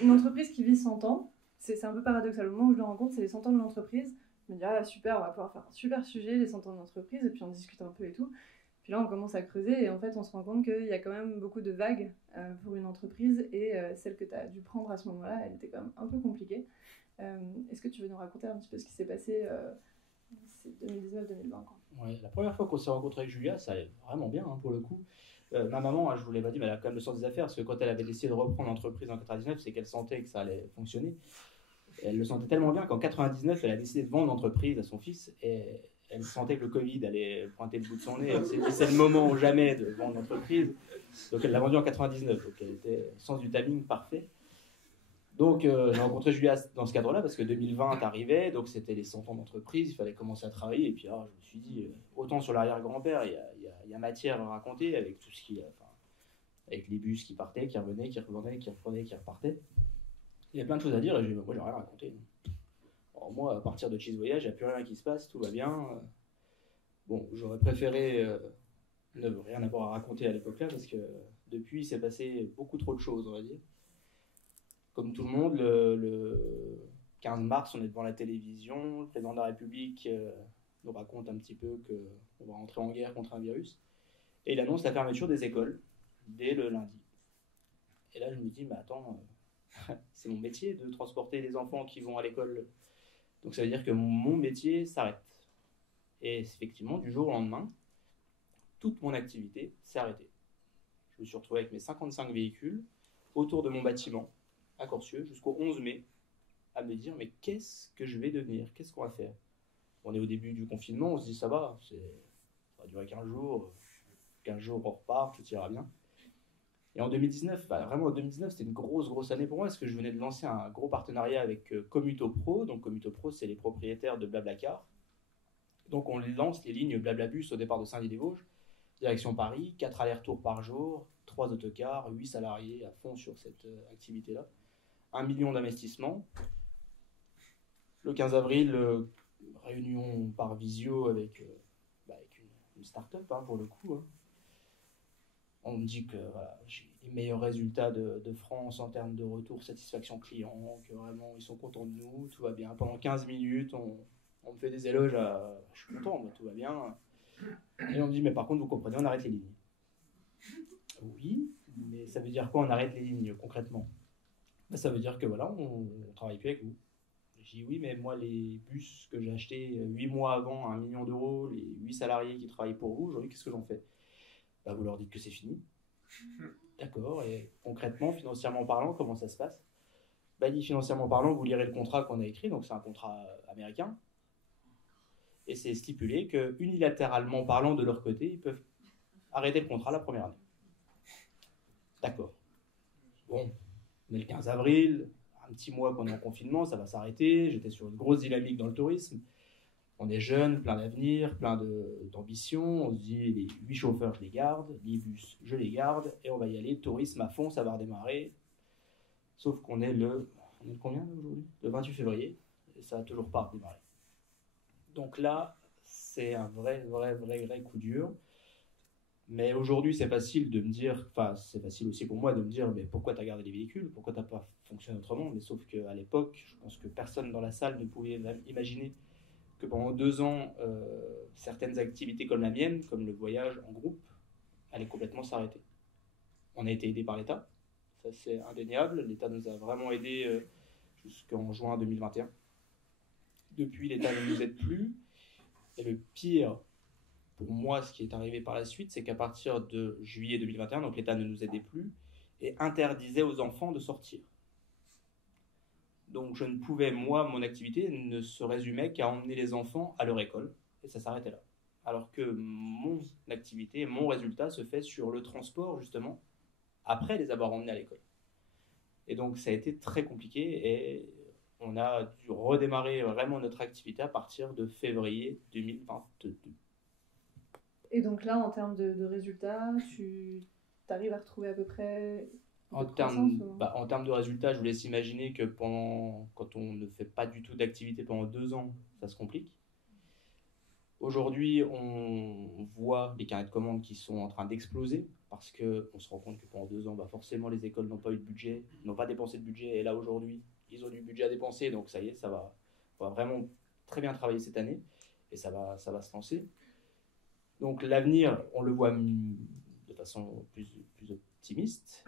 une entreprise qui vit 100 ans, c'est un peu paradoxal. Au moment où je le rencontre, c'est les 100 ans de l'entreprise. Je me dis, ah super, on va pouvoir faire un super sujet, les 100 ans de l'entreprise, et puis on discute un peu et tout. Puis là, on commence à creuser, et en fait, on se rend compte qu'il y a quand même beaucoup de vagues pour une entreprise, et celle que tu as dû prendre à ce moment-là, elle était quand même un peu compliquée. Est-ce que tu veux nous raconter un petit peu ce qui s'est passé? C'est 2019-2020. Ouais, la première fois qu'on s'est rencontré avec Julia, ça allait vraiment bien pour le coup. Ma maman, je vous l'ai pas dit, mais elle a quand même le sens des affaires, parce que quand elle avait décidé de reprendre l'entreprise en 99, c'est qu'elle sentait que ça allait fonctionner. Et elle le sentait tellement bien qu'en 99, elle a décidé de vendre l'entreprise à son fils. Et elle sentait que le Covid allait pointer le bout de son nez. Elle s'est dit, c'est le moment ou jamais de vendre l'entreprise. Donc elle l'a vendue en 99. Donc elle était au sens du timing parfait. Donc j'ai rencontré Julia dans ce cadre-là parce que 2020 arrivait, donc c'était les 100 ans d'entreprise, il fallait commencer à travailler. Et puis je me suis dit, autant sur l'arrière-grand-père, il y a matière à raconter avec tout ce qui, avec les bus qui partaient, qui revenaient, qui revenaient, qui reprenaient, qui repartaient. Il y a plein de choses à dire et moi j'ai rien à raconter. Alors moi, à partir de Cheese Voyage, il n'y a plus rien qui se passe, tout va bien. Bon, j'aurais préféré ne rien avoir à raconter à l'époque-là parce que depuis, il s'est passé beaucoup trop de choses, on va dire. Comme tout le monde, le 15 mars, on est devant la télévision, le président de la République nous raconte un petit peu qu'on va rentrer en guerre contre un virus. Et il annonce la fermeture des écoles dès le lundi. Et là, je me dis, mais attends, c'est mon métier de transporter les enfants qui vont à l'école. Donc ça veut dire que mon métier s'arrête. Et effectivement, du jour au lendemain, toute mon activité s'est arrêtée. Je me suis retrouvé avec mes 55 véhicules autour de mon bâtiment à Corcieux jusqu'au 11 mai à me dire, mais qu'est-ce que je vais devenir? Qu'est-ce qu'on va faire? On est au début du confinement, on se dit, ça va durer 15 jours. 15 jours, on repart, tout ira bien. Et en 2019, vraiment en 2019, c'était une grosse année pour moi parce que je venais de lancer un gros partenariat avec Commuto Pro. Donc Commuto Pro, c'est les propriétaires de Blablacar. Donc on lance les lignes Blablabus au départ de Saint-Dié-des-Vosges, direction Paris, 4 allers-retours par jour, 3 autocars, 8 salariés à fond sur cette activité-là. 1 million d'investissements. Le 15 avril, réunion par visio avec une start-up pour le coup. On me dit que j'ai les meilleurs résultats de France en termes de retour satisfaction client, que vraiment ils sont contents de nous, tout va bien. Pendant 15 minutes, on me fait des éloges je suis content, tout va bien. Et on me dit, mais par contre, vous comprenez, on arrête les lignes. Oui, mais ça veut dire quoi, on arrête les lignes concrètement? Ça veut dire que voilà, on ne travaille plus avec vous. Je dis oui, mais moi, les bus que j'ai achetés 8 mois avant, 1 million d'euros, les 8 salariés qui travaillent pour vous, aujourd'hui, qu'est-ce que j'en fais? Vous leur dites que c'est fini. D'accord, et concrètement, financièrement parlant, comment ça se passe? Financièrement parlant, vous lirez le contrat qu'on a écrit, donc c'est un contrat américain, et c'est stipulé que unilatéralement parlant de leur côté, ils peuvent arrêter le contrat la première année. D'accord. Bon, on est le 15 avril, un petit mois qu'on est en confinement, ça va s'arrêter, j'étais sur une grosse dynamique dans le tourisme. On est jeunes, plein d'avenir, plein d'ambition. On se dit, les 8 chauffeurs, je les garde, les bus, je les garde, et on va y aller, tourisme à fond, ça va redémarrer. Sauf qu'on est le combien aujourd'hui? Le 28 février, et ça n'a toujours pas redémarré. Donc là, c'est un vrai coup dur. Mais aujourd'hui, c'est facile de me dire, c'est facile aussi pour moi de me dire, mais pourquoi tu as gardé les véhicules? Pourquoi tu n'as pas fonctionné autrement? Mais sauf qu'à l'époque, je pense que personne dans la salle ne pouvait imaginer que pendant 2 ans, certaines activités comme la mienne, comme le voyage en groupe, allaient complètement s'arrêter. On a été aidé par l'État, ça c'est indéniable. L'État nous a vraiment aidés jusqu'en juin 2021. Depuis, l'État ne nous aide plus. Et le pire, pour moi, ce qui est arrivé par la suite, c'est qu'à partir de juillet 2021, donc l'État ne nous aidait plus et interdisait aux enfants de sortir. Donc je ne pouvais, moi, mon activité ne se résumait qu'à emmener les enfants à leur école, et ça s'arrêtait là. Alors que mon activité, mon résultat se fait sur le transport, justement, après les avoir emmenés à l'école. Et donc ça a été très compliqué, et on a dû redémarrer vraiment notre activité à partir de février 2022. Et donc là, en termes de résultats, tu arrives à retrouver à peu près... En termes de résultats, je vous laisse imaginer que quand on ne fait pas du tout d'activité pendant 2 ans, ça se complique. Aujourd'hui, on voit les carnets de commandes qui sont en train d'exploser parce qu'on se rend compte que pendant 2 ans, forcément, les écoles n'ont pas eu de budget, n'ont pas dépensé de budget. Et là, aujourd'hui, ils ont du budget à dépenser. Donc, ça y est, on va vraiment très bien travailler cette année et ça va se lancer. Donc, l'avenir, on le voit de façon plus optimiste.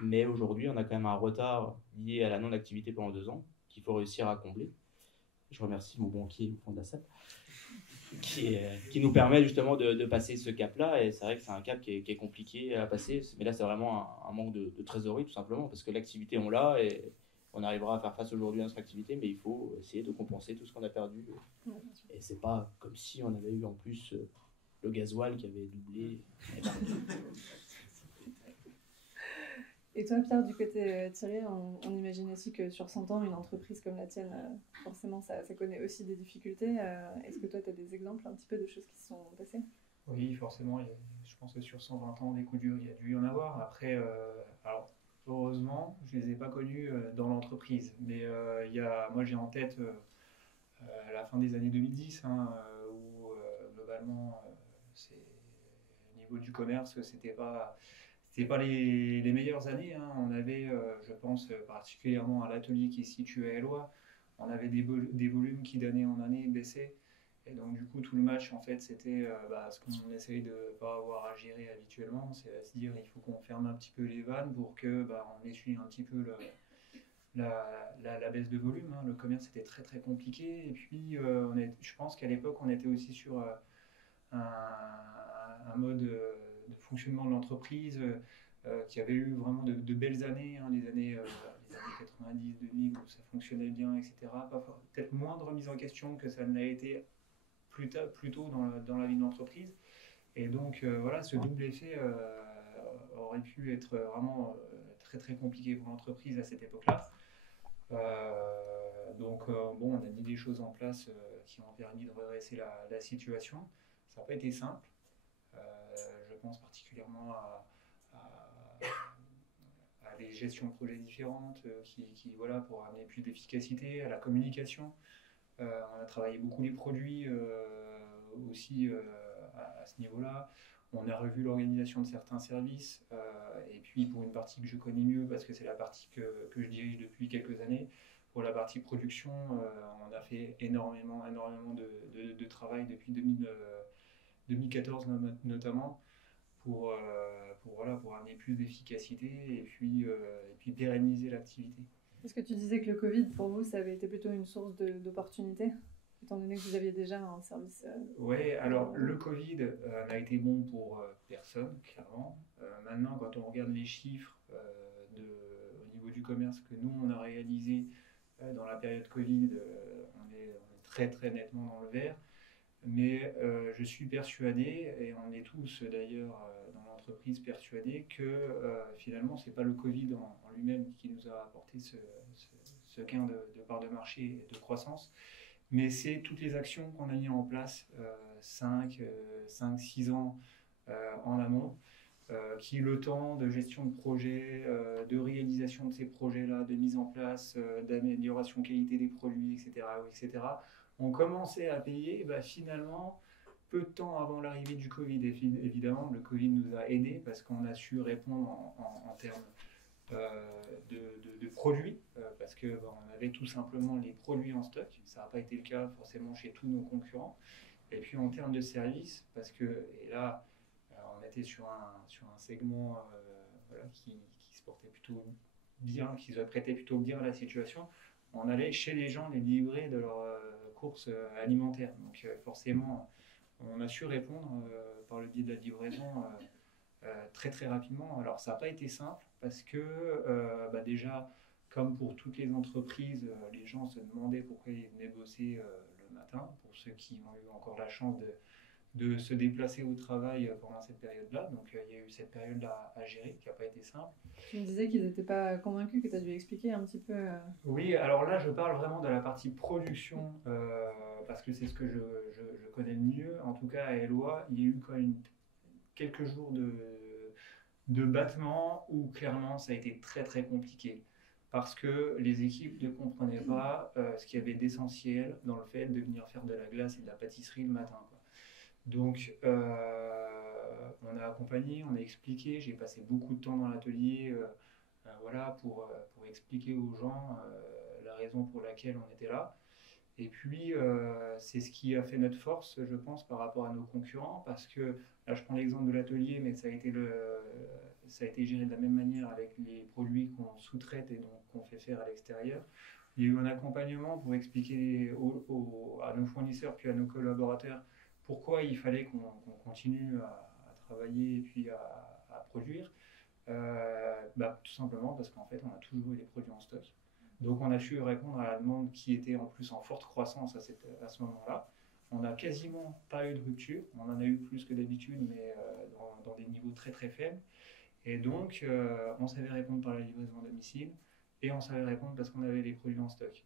Mais aujourd'hui, on a quand même un retard lié à la non-activité pendant 2 ans qu'il faut réussir à combler. Je remercie mon banquier au fond de la salle qui nous permet justement de passer ce cap-là. Et c'est vrai que c'est un cap qui est compliqué à passer. Mais là, c'est vraiment un manque de trésorerie tout simplement parce que l'activité, on l'a et on arrivera à faire face aujourd'hui à notre activité, mais il faut essayer de compenser tout ce qu'on a perdu. Ouais, bien sûr. Et c'est pas comme si on avait eu en plus le gasoil qui avait doublé. Et ben, Et toi, Pierre, du côté Thierry, on imagine aussi que sur 100 ans, une entreprise comme la tienne, forcément, ça connaît aussi des difficultés. Est-ce que toi, tu as des exemples un petit peu de choses qui se sont passées? Oui, forcément, je pense que sur 120 ans, des coups durs, il y a dû y en avoir. Après, alors, heureusement, je ne les ai pas connus dans l'entreprise. Mais moi, j'ai en tête à la fin des années 2010, où globalement, au niveau du commerce, c'était pas les meilleures années. On avait, je pense, particulièrement à l'atelier qui est situé à Éloie, on avait des volumes qui d'année en année baissaient. Et donc du coup tout le match en fait c'était ce qu'on essaye de pas avoir à gérer habituellement, c'est à se dire il faut qu'on ferme un petit peu les vannes pour que on essuie un petit peu la baisse de volume. Le commerce était très très compliqué et puis je pense qu'à l'époque on était aussi sur un mode de fonctionnement de l'entreprise qui avait eu vraiment de belles années, les années 90, 2000 où ça fonctionnait bien, etc. Peut-être moins de remise en question que ça ne l'a été plus tôt dans la vie de l'entreprise. Et donc voilà, ce double effet aurait pu être vraiment très très compliqué pour l'entreprise à cette époque-là. On a mis des choses en place qui ont permis de redresser la situation. Ça n'a pas été simple. Je pense particulièrement à des gestions de projets différentes voilà, pour amener plus d'efficacité, à la communication. On a travaillé beaucoup les produits aussi à ce niveau-là. On a revu l'organisation de certains services. Et puis pour une partie que je connais mieux, parce que c'est la partie que je dirige depuis quelques années, pour la partie production, on a fait énormément de travail depuis 2014 notamment pour amener plus d'efficacité et puis pérenniser l'activité. Est-ce que tu disais que le Covid, pour vous, ça avait été plutôt une source d'opportunités, étant donné que vous aviez déjà un service Oui, alors le Covid n'a été bon pour personne, clairement. Maintenant, quand on regarde les chiffres au niveau du commerce que nous, on a réalisé dans la période Covid, on est très très nettement dans le vert. Mais je suis persuadé, et on est tous d'ailleurs dans l'entreprise persuadés, que finalement, ce n'est pas le Covid en lui-même qui nous a apporté ce gain de part de marché et de croissance, mais c'est toutes les actions qu'on a mises en place 5-6 ans en amont, qui le temps de gestion de projet, de réalisation de ces projets-là, de mise en place, d'amélioration qualité des produits, etc., ont commencé à payer finalement peu de temps avant l'arrivée du Covid. Et évidemment, le Covid nous a aidés parce qu'on a su répondre en termes de produits, parce qu'on avait tout simplement les produits en stock. Ça n'a pas été le cas forcément chez tous nos concurrents. Et puis en termes de services, et là, on était sur un segment qui se portait plutôt bien, qui se prêtait plutôt bien à la situation. On allait chez les gens les livrer de leurs courses alimentaires. Donc forcément, on a su répondre par le biais de la livraison très très rapidement. Alors ça n'a pas été simple parce que déjà, comme pour toutes les entreprises, les gens se demandaient pourquoi ils venaient bosser le matin, pour ceux qui ont eu encore la chance de se déplacer au travail pendant cette période-là. Donc il y a eu cette période-là à gérer qui n'a pas été simple. Tu me disais qu'ils n'étaient pas convaincus, que tu as dû expliquer un petit peu. Oui, alors là je parle vraiment de la partie production parce que c'est ce que je connais le mieux. En tout cas à Éloie, il y a eu quand même quelques jours de battement où clairement ça a été très très compliqué. Parce que les équipes ne comprenaient pas ce qu'il y avait d'essentiel dans le fait de venir faire de la glace et de la pâtisserie le matin, quoi. Donc, on a accompagné, on a expliqué. J'ai passé beaucoup de temps dans l'atelier pour expliquer aux gens la raison pour laquelle on était là. Et puis, c'est ce qui a fait notre force, je pense, par rapport à nos concurrents. Parce que, là, je prends l'exemple de l'atelier, mais ça a été géré de la même manière avec les produits qu'on sous-traite et donc qu'on fait faire à l'extérieur. Il y a eu un accompagnement pour expliquer à nos fournisseurs puis à nos collaborateurs pourquoi il fallait qu'on continue à travailler et puis à produire. Tout simplement parce qu'en fait, on a toujours eu les produits en stock. Donc on a su répondre à la demande qui était en plus en forte croissance à ce moment-là. On n'a quasiment pas eu de rupture, on en a eu plus que d'habitude, mais dans des niveaux très très faibles. Et donc on savait répondre par la livraison à domicile et on savait répondre parce qu'on avait les produits en stock.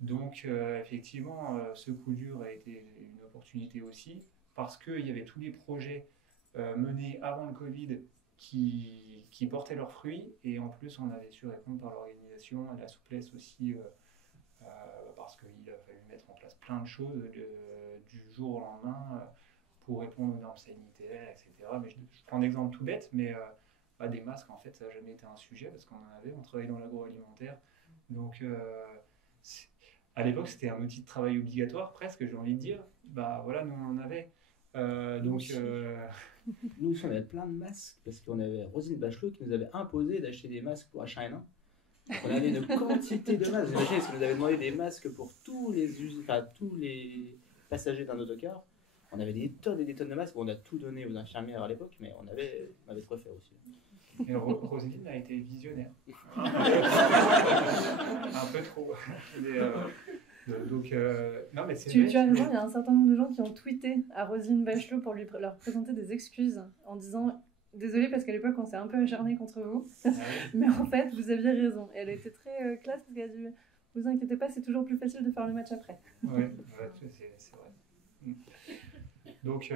Donc effectivement, ce coup dur a été une opportunité aussi parce qu'il y avait tous les projets menés avant le Covid qui portaient leurs fruits et en plus on avait su répondre par l'organisation et la souplesse aussi parce qu'il a fallu mettre en place plein de choses du jour au lendemain pour répondre aux normes sanitaires, etc. Mais je prends un exemple tout bête, mais des masques en fait ça n'a jamais été un sujet parce qu'on en avait, on travaillait dans l'agroalimentaire. Donc à l'époque c'était un outil de travail obligatoire presque, j'ai envie de dire. Bah voilà, nous on en avait. Nous aussi, on avait plein de masques parce qu'on avait Roselyne Bachelot qui nous avait imposé d'acheter des masques pour H1N1. Donc, on avait une quantité de masques. Vous imaginez, parce qu'on nous avait demandé des masques pour tous les passagers d'un autocar. On avait des tonnes et des tonnes de masques. Bon, on a tout donné aux infirmières à l'époque, mais on avait de quoi faire aussi. Et Roselyne a été visionnaire. Un peu trop. Donc, non, mais tu as raison, il y a un certain nombre de gens qui ont tweeté à Roselyne Bachelot pour leur présenter des excuses en disant désolé parce qu'à l'époque on s'est un peu acharné contre vous, mais en fait vous aviez raison. Et elle était très classe parce qu'elle a dit vous inquiétez pas, c'est toujours plus facile de faire le match après. Oui, c'est vrai. Donc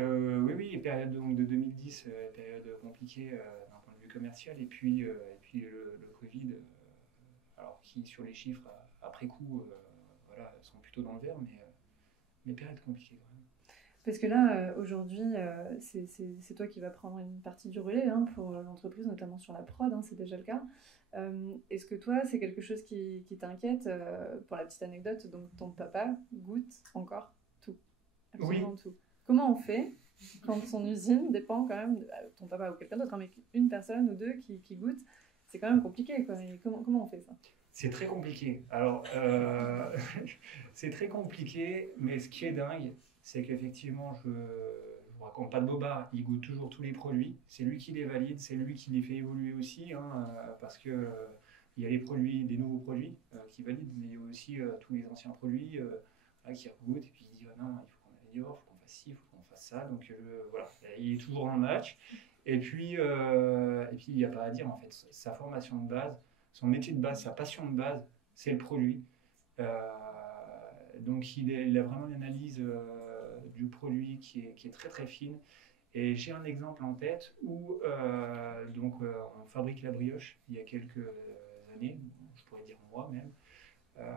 oui, période de 2010, période compliquée d'un point de vue commercial, et puis le Covid, alors qui sur les chiffres après coup sont plutôt dans le vert, mais période compliquée quand même. Parce que là, aujourd'hui, c'est toi qui vas prendre une partie du relais pour l'entreprise, notamment sur la prod, c'est déjà le cas. Est-ce que toi, c'est quelque chose qui t'inquiète pour la petite anecdote, donc ton papa goûte encore tout, absolument tout. Comment on fait quand son usine dépend quand même de ton papa ou quelqu'un d'autre, mais une personne ou deux qui goûte, c'est quand même compliqué, quoi. Et comment on fait ça ? C'est très compliqué. Alors, c'est très compliqué, mais ce qui est dingue, c'est qu'effectivement, je vous raconte pas de bobard, il goûte toujours tous les produits. C'est lui qui les valide, c'est lui qui les fait évoluer aussi, parce que il y a les produits, des nouveaux produits qui valident, mais il y a aussi tous les anciens produits qui goûtent et puis il dit non, il faut qu'on améliore, il faut qu'on fasse ci, il faut qu'on fasse ça. Donc voilà, il est toujours dans le match. Et puis il n'y a pas à dire en fait, sa formation de base. Son métier de base, sa passion de base, c'est le produit. Donc il a vraiment une analyse du produit qui est très très fine. Et j'ai un exemple en tête où on fabrique la brioche il y a quelques années, je pourrais dire mois même.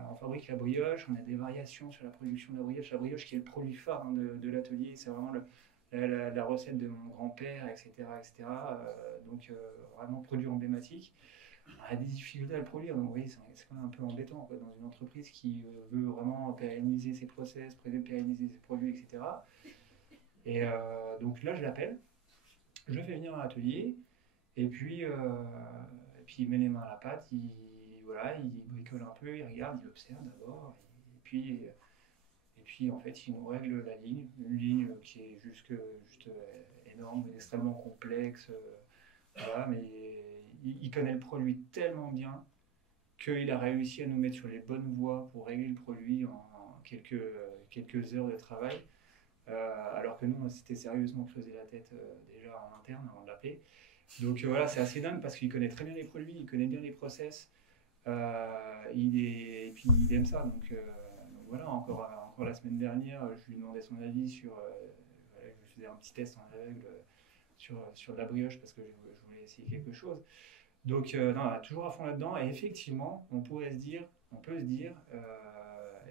On fabrique la brioche, on a des variations sur la production de la brioche. La brioche qui est le produit phare de l'atelier, c'est vraiment la recette de mon grand-père, etc. Donc vraiment produit emblématique. On a des difficultés à le produire, donc oui, c'est quand même un peu embêtant quoi, dans une entreprise qui veut vraiment pérenniser ses process, pérenniser ses produits, etc. Et donc là, je l'appelle, je le fais venir à l'atelier, et puis il met les mains à la pâte, il bricole un peu, il regarde, il observe d'abord, et puis en fait, il nous règle la ligne, une ligne qui est juste énorme, extrêmement complexe, mais il connaît le produit tellement bien qu'il a réussi à nous mettre sur les bonnes voies pour régler le produit en quelques heures de travail, alors que nous, on s'était sérieusement creusé la tête déjà en interne avant de l'appeler. Donc voilà, c'est assez dingue parce qu'il connaît très bien les produits, il connaît bien les process, et puis il aime ça. Donc voilà, encore la semaine dernière, je lui demandais son avis sur... je faisais un petit test en aveugle sur de la brioche parce que je voulais essayer quelque chose. Donc toujours à fond là-dedans, et effectivement on peut se dire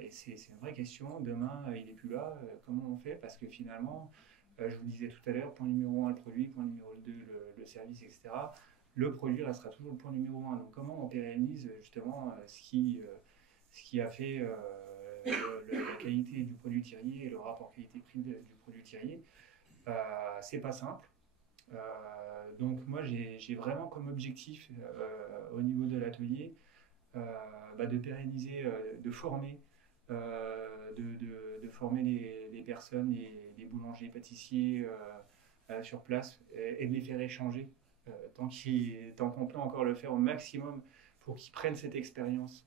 et c'est une vraie question, demain il n'est plus là, comment on fait, parce que finalement je vous disais tout à l'heure, point numéro 1 le produit, point numéro 2 le service, etc. Le produit restera toujours le point numéro 1, donc comment on pérennise justement ce qui a fait la qualité du produit Thirier et le rapport qualité-prix du produit Thirier. C'est pas simple. Donc moi j'ai vraiment comme objectif au niveau de l'atelier de pérenniser, de former les personnes, les boulangers, pâtissiers sur place et de les faire échanger tant qu'on peut encore le faire au maximum pour qu'ils prennent cette expérience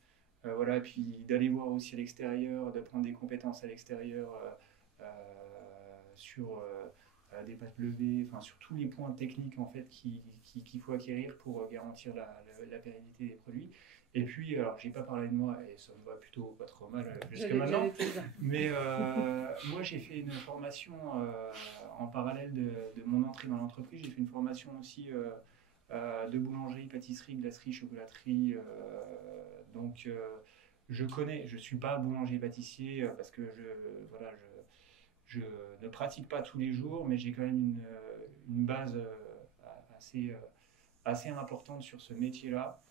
Voilà, puis d'aller voir aussi à l'extérieur, de prendre des compétences à l'extérieur sur des pattes levées, enfin sur tous les points techniques en fait qu'il faut acquérir pour garantir la pérennité des produits. Et puis, alors j'ai pas parlé de moi et ça me va plutôt pas trop mal jusque maintenant, mais moi j'ai fait une formation en parallèle de mon entrée dans l'entreprise, j'ai fait une formation aussi de boulangerie, pâtisserie, glacerie, chocolaterie. Donc, je connais, je ne suis pas boulanger-pâtissier parce que je ne pratique pas tous les jours, mais j'ai quand même une base assez importante sur ce métier-là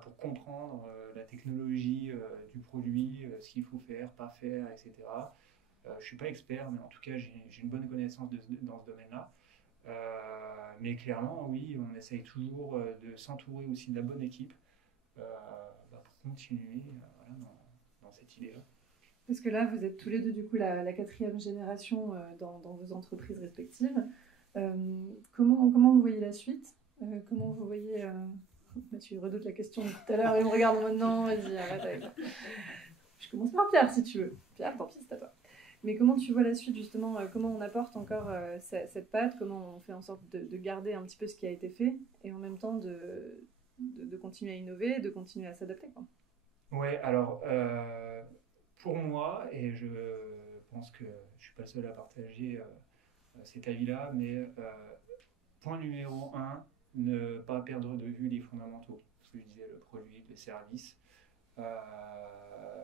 pour comprendre la technologie du produit, ce qu'il faut faire, pas faire, etc. Je ne suis pas expert, mais en tout cas, j'ai une bonne connaissance dans ce domaine-là. Mais clairement, oui, on essaye toujours de s'entourer aussi de la bonne équipe pour continuer voilà, dans cette idée-là. Parce que là, vous êtes tous les deux du coup la 4e génération dans vos entreprises respectives. Comment vous voyez la suite Comment vous voyez... Mathieu redoute la question de tout à l'heure, il me regarde maintenant et dit arrête avec ça. Je commence par Pierre si tu veux. Pierre, tant pis, c'est à toi. Mais comment tu vois la suite justement, comment on apporte encore cette patte, comment on fait en sorte de garder un petit peu ce qui a été fait et en même temps de continuer à innover, de continuer à s'adapter quoi. Ouais, alors pour moi, et je pense que je ne suis pas le seul à partager cet avis-là, mais point numéro 1, ne pas perdre de vue les fondamentaux, ce que je disais, le produit, le service.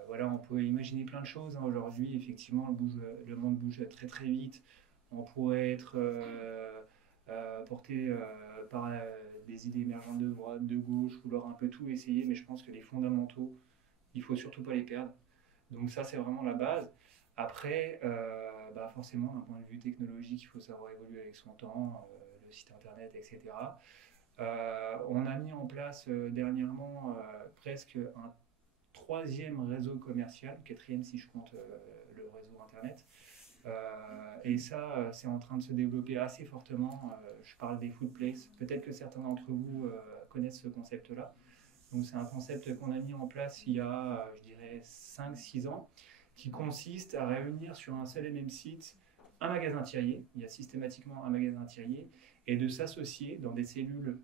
Voilà, on peut imaginer plein de choses hein. Aujourd'hui, effectivement, le monde bouge très très vite. On pourrait être porté par des idées émergentes de droite, de gauche, vouloir un peu tout essayer, mais je pense que les fondamentaux, il faut surtout pas les perdre. Donc ça, c'est vraiment la base. Après, forcément, d'un point de vue technologique, il faut savoir évoluer avec son temps, le site internet, etc. On a mis en place dernièrement presque un 3e réseau commercial, 4e si je compte le réseau internet. Et ça, c'est en train de se développer assez fortement. Je parle des food places. Peut-être que certains d'entre vous connaissent ce concept-là. Donc c'est un concept qu'on a mis en place il y a, je dirais, 5-6 ans, qui consiste à réunir sur un seul et même site un magasin Thirier. Il y a systématiquement un magasin Thirier et de s'associer dans des cellules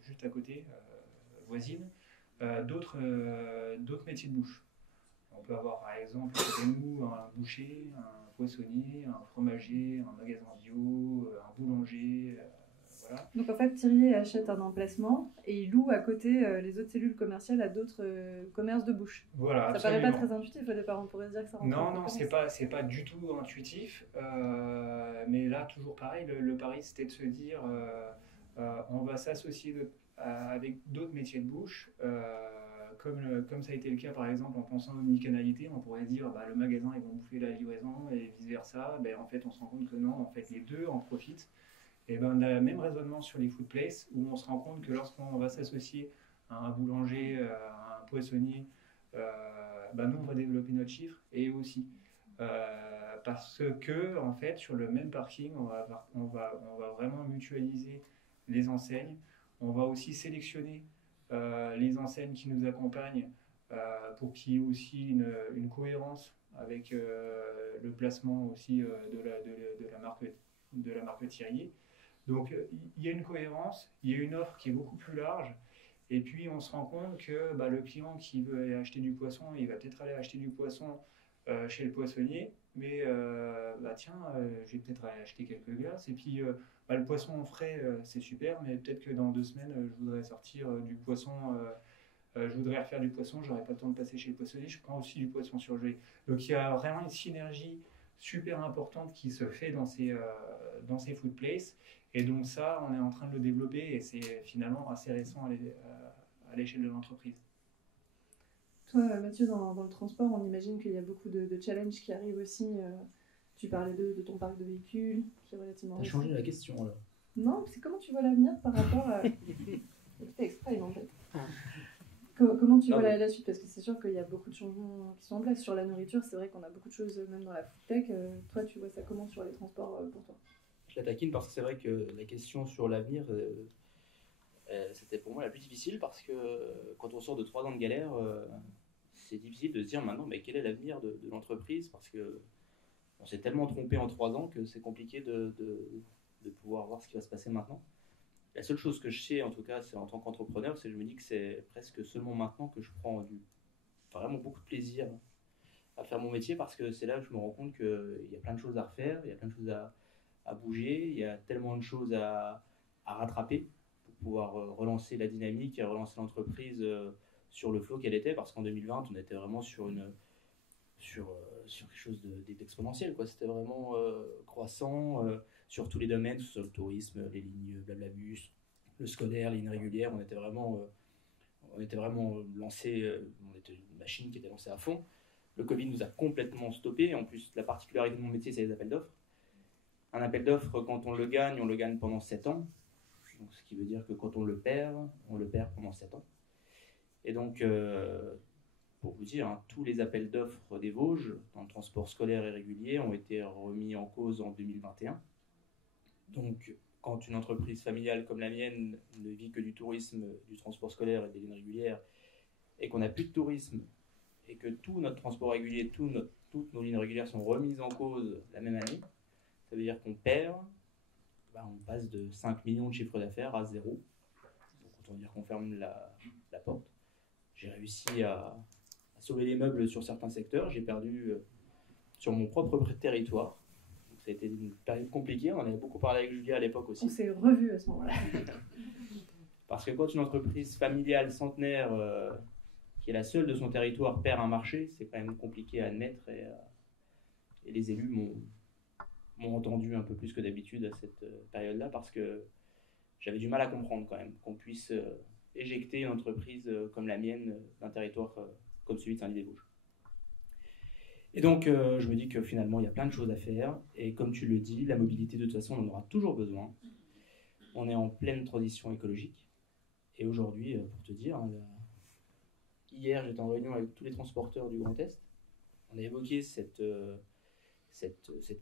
juste à côté, voisines, d'autres métiers de bouche. On peut avoir par exemple chez nous un boucher, un poissonnier, un fromager, un magasin bio, un boulanger. Voilà. Donc en fait, Thirier achète un emplacement et il loue à côté les autres cellules commerciales à d'autres commerces de bouche. Voilà, ça absolument. paraît pas très intuitif au départ, on pourrait se dire que ça rentre. Non, c'est pas du tout intuitif. Mais là, toujours pareil, le pari c'était de se dire on va s'associer avec d'autres métiers de bouche. Comme ça a été le cas par exemple en pensant à l'omnicanalité, on pourrait dire le magasin ils vont bouffer la livraison et vice versa. En fait, on se rend compte que non, en fait les deux en profitent. Et on a le même raisonnement sur les food places où on se rend compte que lorsqu'on va s'associer à un boulanger, à un poissonnier, nous on va développer notre chiffre et aussi parce que en fait sur le même parking on va vraiment mutualiser les enseignes. On va aussi sélectionner les enseignes qui nous accompagnent pour qu'il y ait aussi une cohérence avec le placement aussi de la marque Thirier. Donc il y a une cohérence, il y a une offre qui est beaucoup plus large et puis on se rend compte que le client qui veut aller acheter du poisson, il va peut-être aller acheter du poisson chez le poissonnier, mais je vais peut-être aller acheter quelques glaces et puis le poisson frais c'est super, mais peut-être que dans 2 semaines je voudrais sortir du poisson, je voudrais refaire du poisson, j'aurais pas le temps de passer chez le poissonnier, je prends aussi du poisson surgelé. Donc il y a vraiment une synergie super importante qui se fait dans ces food places et donc ça on est en train de le développer et c'est finalement assez récent à l'échelle de l'entreprise. Toi Mathieu, dans le transport on imagine qu'il y a beaucoup de challenges qui arrivent aussi. Tu parlais de ton parc de véhicules qui est relativement... T'as changé la question alors. Non, c'est comment tu vois l'avenir par rapport à... C'était exprès en fait. Comment tu vois la suite? Parce que c'est sûr qu'il y a beaucoup de changements qui sont en place. Sur la nourriture, c'est vrai qu'on a beaucoup de choses, même dans la food tech. Toi, tu vois ça comment sur les transports pour toi? Je la taquine parce que c'est vrai que la question sur l'avenir, C'était pour moi la plus difficile parce que quand on sort de 3 ans de galère, c'est difficile de se dire maintenant mais quel est l'avenir de l'entreprise parce que on s'est tellement trompé en 3 ans que c'est compliqué de pouvoir voir ce qui va se passer maintenant. La seule chose que je sais, en tout cas, c'est en tant qu'entrepreneur, c'est que je me dis que c'est presque seulement maintenant que je prends vraiment beaucoup de plaisir à faire mon métier parce que c'est là que je me rends compte qu'il y a plein de choses à refaire, il y a plein de choses à bouger, il y a tellement de choses à rattraper pour pouvoir relancer la dynamique et relancer l'entreprise sur le flot qu'elle était parce qu'en 2020, on était vraiment sur quelque chose d'exponentiel, quoi. C'était vraiment croissant sur tous les domaines, sur le tourisme, les lignes Blablabus, le scolaire, les lignes régulières. On était vraiment lancé, on était une machine qui était lancée à fond. Le Covid nous a complètement stoppé. En plus, la particularité de mon métier, c'est les appels d'offres. Un appel d'offres, quand on le gagne pendant 7 ans. Donc, ce qui veut dire que quand on le perd pendant 7 ans. Et donc, pour vous dire, hein, tous les appels d'offres des Vosges dans le transport scolaire et régulier ont été remis en cause en 2021. Donc, quand une entreprise familiale comme la mienne ne vit que du tourisme, du transport scolaire et des lignes régulières, et qu'on n'a plus de tourisme, et que tout notre transport régulier, toutes nos lignes régulières sont remises en cause la même année, ça veut dire qu'on perd, on passe de 5 millions de chiffre d'affaires à 0. Donc, autant dire qu'on ferme la porte. J'ai réussi à sauver les meubles sur certains secteurs. J'ai perdu sur mon propre territoire. Donc, ça a été une période compliquée. On en avait beaucoup parlé avec Julia à l'époque aussi. On s'est revus à ce moment-là. Parce que quand une entreprise familiale centenaire qui est la seule de son territoire perd un marché, c'est quand même compliqué à admettre. Et les élus m'ont entendu un peu plus que d'habitude à cette période-là parce que j'avais du mal à comprendre quand même qu'on puisse éjecter une entreprise comme la mienne d'un territoire comme celui de Saint-Louis-des-Vosges. Et donc, je me dis que finalement, il y a plein de choses à faire. Et comme tu le dis, la mobilité, de toute façon, on en aura toujours besoin. On est en pleine transition écologique. Et aujourd'hui, pour te dire, hier, j'étais en réunion avec tous les transporteurs du Grand Est. On a évoqué cette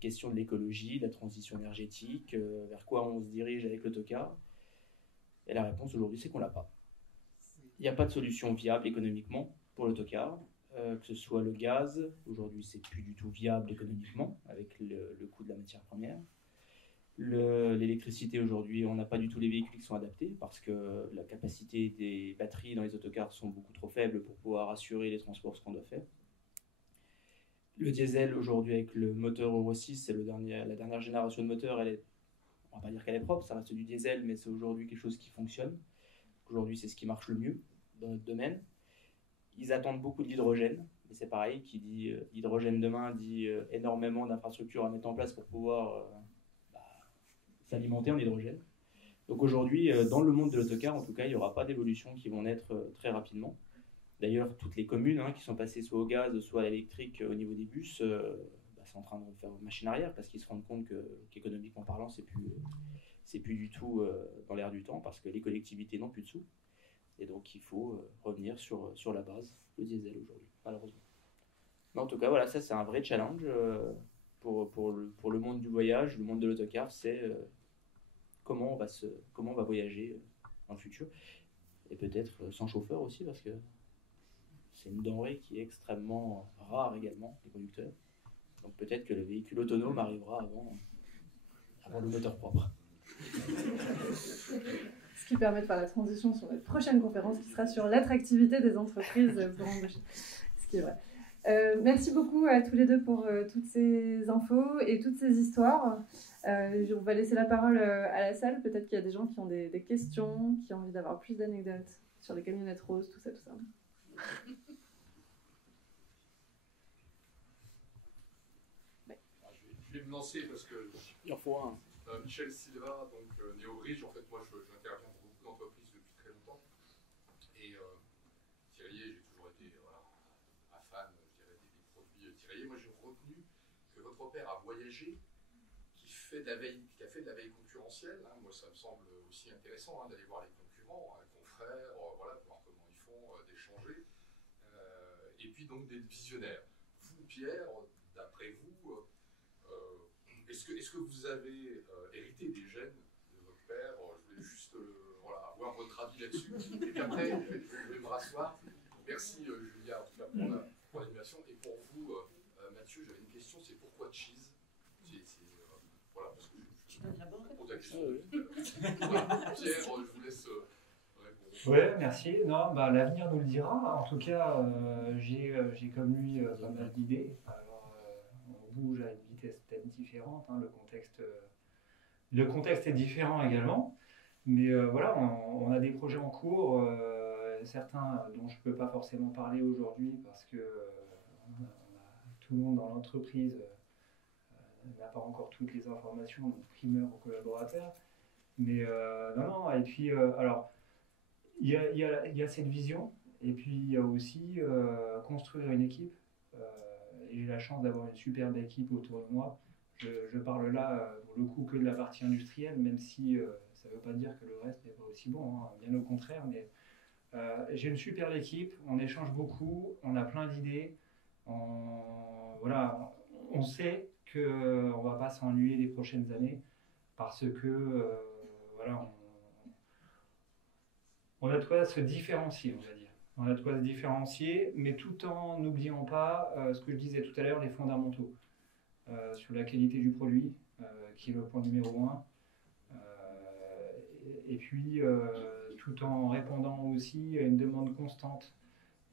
question de l'écologie, de la transition énergétique, vers quoi on se dirige avec l'autocar. Et la réponse aujourd'hui, c'est qu'on l'a pas. Il n'y a pas de solution viable économiquement pour l'autocar, que ce soit le gaz. Aujourd'hui, c'est plus du tout viable économiquement avec le coût de la matière première. L'électricité aujourd'hui, on n'a pas du tout les véhicules qui sont adaptés parce que la capacité des batteries dans les autocars sont beaucoup trop faibles pour pouvoir assurer les transports, ce qu'on doit faire. Le diesel aujourd'hui avec le moteur Euro 6, c'est la dernière génération de moteur, on va pas dire qu'elle est propre, ça reste du diesel, mais c'est aujourd'hui quelque chose qui fonctionne. Aujourd'hui, c'est ce qui marche le mieux dans notre domaine. Ils attendent beaucoup de l'hydrogène, mais c'est pareil, qui dit hydrogène demain dit énormément d'infrastructures à mettre en place pour pouvoir s'alimenter en hydrogène. Donc aujourd'hui, dans le monde de l'autocar, en tout cas, il n'y aura pas d'évolution qui vont naître très rapidement. D'ailleurs, toutes les communes qui sont passées soit au gaz, soit à l'électrique au niveau des bus, sont en train de faire machine arrière parce qu'ils se rendent compte qu'économiquement parlant, c'est plus du tout dans l'air du temps parce que les collectivités n'ont plus de sous. Et donc, il faut revenir sur la base, le diesel aujourd'hui, malheureusement. Mais en tout cas, voilà, ça c'est un vrai challenge pour le monde du voyage, le monde de l'autocar, c'est comment on va voyager dans le futur. Et peut-être sans chauffeur aussi parce que c'est une denrée qui est extrêmement rare également, les conducteurs. Donc peut-être que le véhicule autonome arrivera avant le moteur propre. Ce qui permet de faire la transition sur notre prochaine conférence qui sera sur l'attractivité des entreprises pour embaucher. Ce qui est vrai. Merci beaucoup à tous les deux pour toutes ces infos et toutes ces histoires. On va laisser la parole à la salle. Peut-être qu'il y a des gens qui ont des questions, qui ont envie d'avoir plus d'anecdotes sur les camionnettes roses, tout ça. Je vais me lancer parce que Il en faut un. Michel Silva, donc Néo-Ridge, en fait, moi j'interviens pour beaucoup d'entreprises depuis très longtemps. Et Tiraillé, j'ai toujours été un fan, je dirais, des produits Tiraillé. Moi j'ai retenu que votre père a voyagé, qui a fait de la veille concurrentielle. Moi ça me semble aussi intéressant d'aller voir les concurrents, confrères, voilà, voir comment ils font, d'échanger. Et puis donc d'être visionnaire. Vous, Pierre, d'après vous, est-ce que vous avez hérité des gènes de votre père? Je voulais juste avoir votre avis là-dessus. Et puis après, je vais me rasseoir. Merci Julia en tout cas pour l'animation. Et pour vous, Mathieu, j'avais une question, c'est pourquoi cheese? Voilà, parce que Tu donnes la bonne réponse. Voilà. Pierre, je vous laisse répondre. Ouais, merci. Non, bah, l'avenir nous le dira. En tout cas, j'ai comme lui pas mal d'idées. Alors, on bouge à une vitesse peut-être différente. Hein, le contexte est différent également. Mais voilà, on a des projets en cours, certains dont je ne peux pas forcément parler aujourd'hui parce que tout le monde dans l'entreprise n'a pas encore toutes les informations, donc primeur aux collaborateurs. Mais non, et puis alors, il y a cette vision, et puis il y a aussi construire une équipe. Et j'ai la chance d'avoir une superbe équipe autour de moi. Je parle là, pour le coup, que de la partie industrielle, même si ça ne veut pas dire que le reste n'est pas aussi bon, hein, bien au contraire. Mais j'ai une superbe équipe, on échange beaucoup, on a plein d'idées. Voilà, on sait qu'on ne va pas s'ennuyer les prochaines années parce que voilà, on a de quoi se différencier, on va dire. On a de quoi se différencier, mais tout en n'oubliant pas ce que je disais tout à l'heure, les fondamentaux. Sur la qualité du produit, qui est le point numéro 1. Et puis, tout en répondant aussi à une demande constante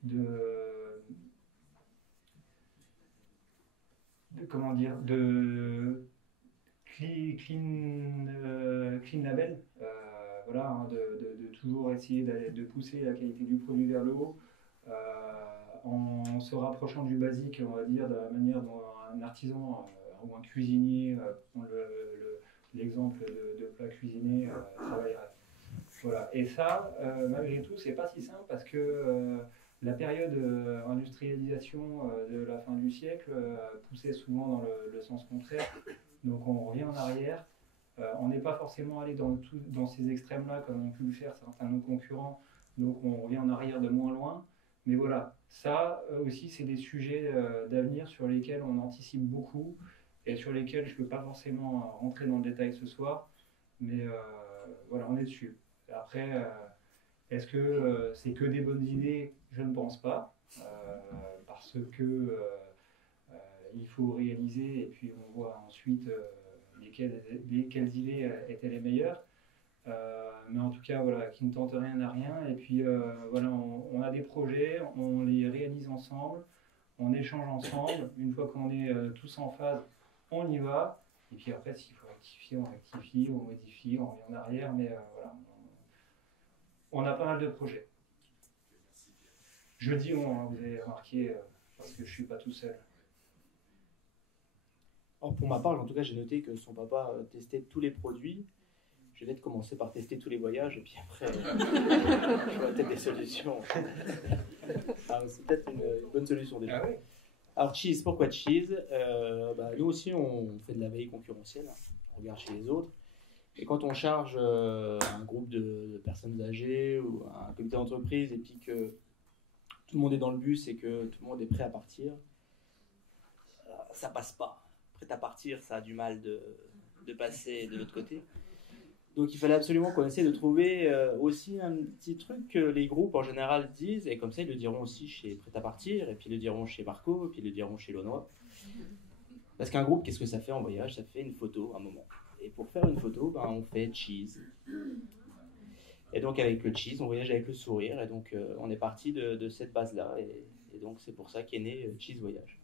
de clean label, voilà, hein, de toujours essayer de pousser la qualité du produit vers le haut, en se rapprochant du basique, on va dire, de la manière dont un artisan ou un cuisinier, prend l'exemple de plat cuisiné, travaillerait. Voilà. Et ça, malgré tout, c'est pas si simple parce que la période industrialisation de la fin du siècle poussait souvent dans le sens contraire. Donc on revient en arrière. On n'est pas forcément allé dans ces extrêmes-là comme ont pu le faire certains de nos concurrents. Donc on revient en arrière de moins loin. Mais voilà, ça aussi, c'est des sujets d'avenir sur lesquels on anticipe beaucoup et sur lesquels je ne peux pas forcément rentrer dans le détail ce soir. Mais voilà, on est dessus. Après, est-ce que c'est que des bonnes idées? Je ne pense pas. Parce que il faut réaliser et puis on voit ensuite lesquelles idées étaient les meilleures. Mais en tout cas, voilà, qui ne tente rien n'a rien. Et puis, voilà, on a des projets, on les réalise ensemble, on échange ensemble. Une fois qu'on est tous en phase, on y va. Et puis après, s'il faut rectifier, on rectifie, on modifie, on revient en arrière. Mais voilà, on a pas mal de projets. Je dis on, hein, vous avez remarqué, parce que je ne suis pas tout seul. Alors pour ma part, en tout cas, j'ai noté que son papa testait tous les produits. Je vais peut-être commencer par tester tous les voyages et puis après, je vois peut-être des solutions. C'est peut-être une bonne solution déjà. Ah oui. Alors cheese, pourquoi cheese? Nous aussi, on fait de la veille concurrentielle. On regarde chez les autres. Et quand on charge un groupe de personnes âgées ou un comité d'entreprise et puis que tout le monde est dans le bus et que tout le monde est prêt à partir, ça passe pas. Prêt à partir, ça a du mal de passer de l'autre côté. Donc il fallait absolument qu'on essaie de trouver aussi un petit truc que les groupes en général disent, et comme ça ils le diront aussi chez Prêt à partir, et puis ils le diront chez Marco, et puis ils le diront chez Launois. Parce qu'un groupe, qu'est-ce que ça fait en voyage? Ça fait une photo, un moment. Et pour faire une photo, on fait cheese. Et donc avec le cheese, on voyage avec le sourire, et donc on est parti de cette base-là, et donc c'est pour ça qu'est né Cheese Voyage.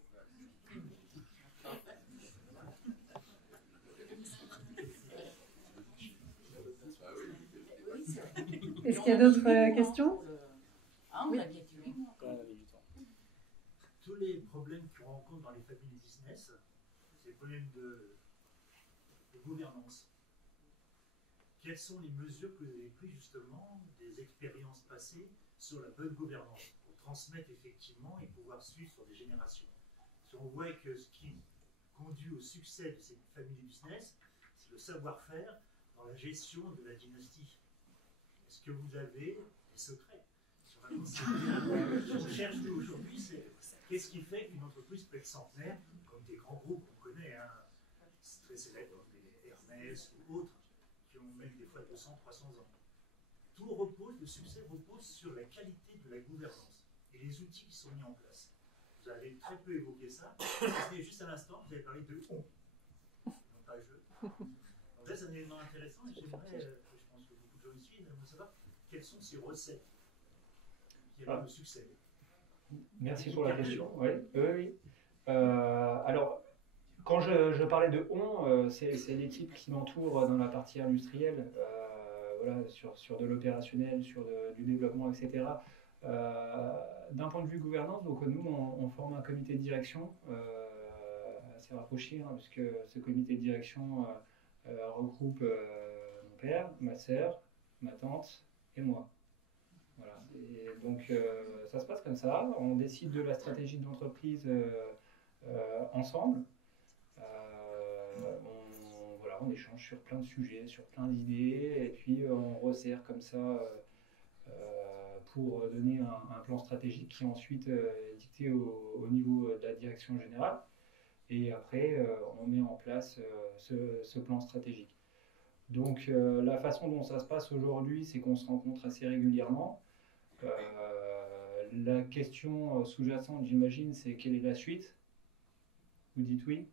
Est-ce qu'il y a d'autres questions? On a bien tué. Tous les problèmes qu'on rencontre dans les familles business, c'est des problèmes de gouvernance. Quelles sont les mesures que vous avez prises justement des expériences passées sur la bonne gouvernance pour transmettre effectivement et pouvoir suivre sur des générations? Parce qu'on voit que ce qui conduit au succès de ces familles business, c'est le savoir-faire dans la gestion de la dynastie. Est-ce que vous avez des secrets? Ce qu'on cherche aujourd'hui, c'est qu'est-ce qui fait qu'une entreprise peut être centenaire, comme des grands groupes qu'on connaît, hein, très célèbres, comme les Hermès ou autres, qui ont même des fois 200, 300 ans. tout repose, le succès repose sur la qualité de la gouvernance et les outils qui sont mis en place. Vous avez très peu évoqué ça. C'était juste à l'instant, vous avez parlé de on, non pas je. Donc là, c'est un élément intéressant et j'aimerais, je pense que beaucoup de gens ici aimeraient savoir quelles sont ces recettes qui amènent le succès. Merci pour la question. Oui, oui. Alors, quand je parlais de on, c'est l'équipe qui m'entoure dans la partie industrielle, voilà, sur de l'opérationnel, sur du développement, etc. D'un point de vue gouvernance, donc nous, on forme un comité de direction assez rapproché, hein, puisque ce comité de direction regroupe mon père, ma sœur, ma tante et moi. Voilà. Et donc, ça se passe comme ça. On décide de la stratégie de l'entreprise ensemble. On échange sur plein de sujets, sur plein d'idées, et puis on resserre comme ça pour donner un plan stratégique qui est ensuite dicté au niveau de la direction générale. Et après, on met en place ce plan stratégique. Donc, la façon dont ça se passe aujourd'hui, c'est qu'on se rencontre assez régulièrement. La question sous-jacente, j'imagine, c'est quelle est la suite? Vous dites oui?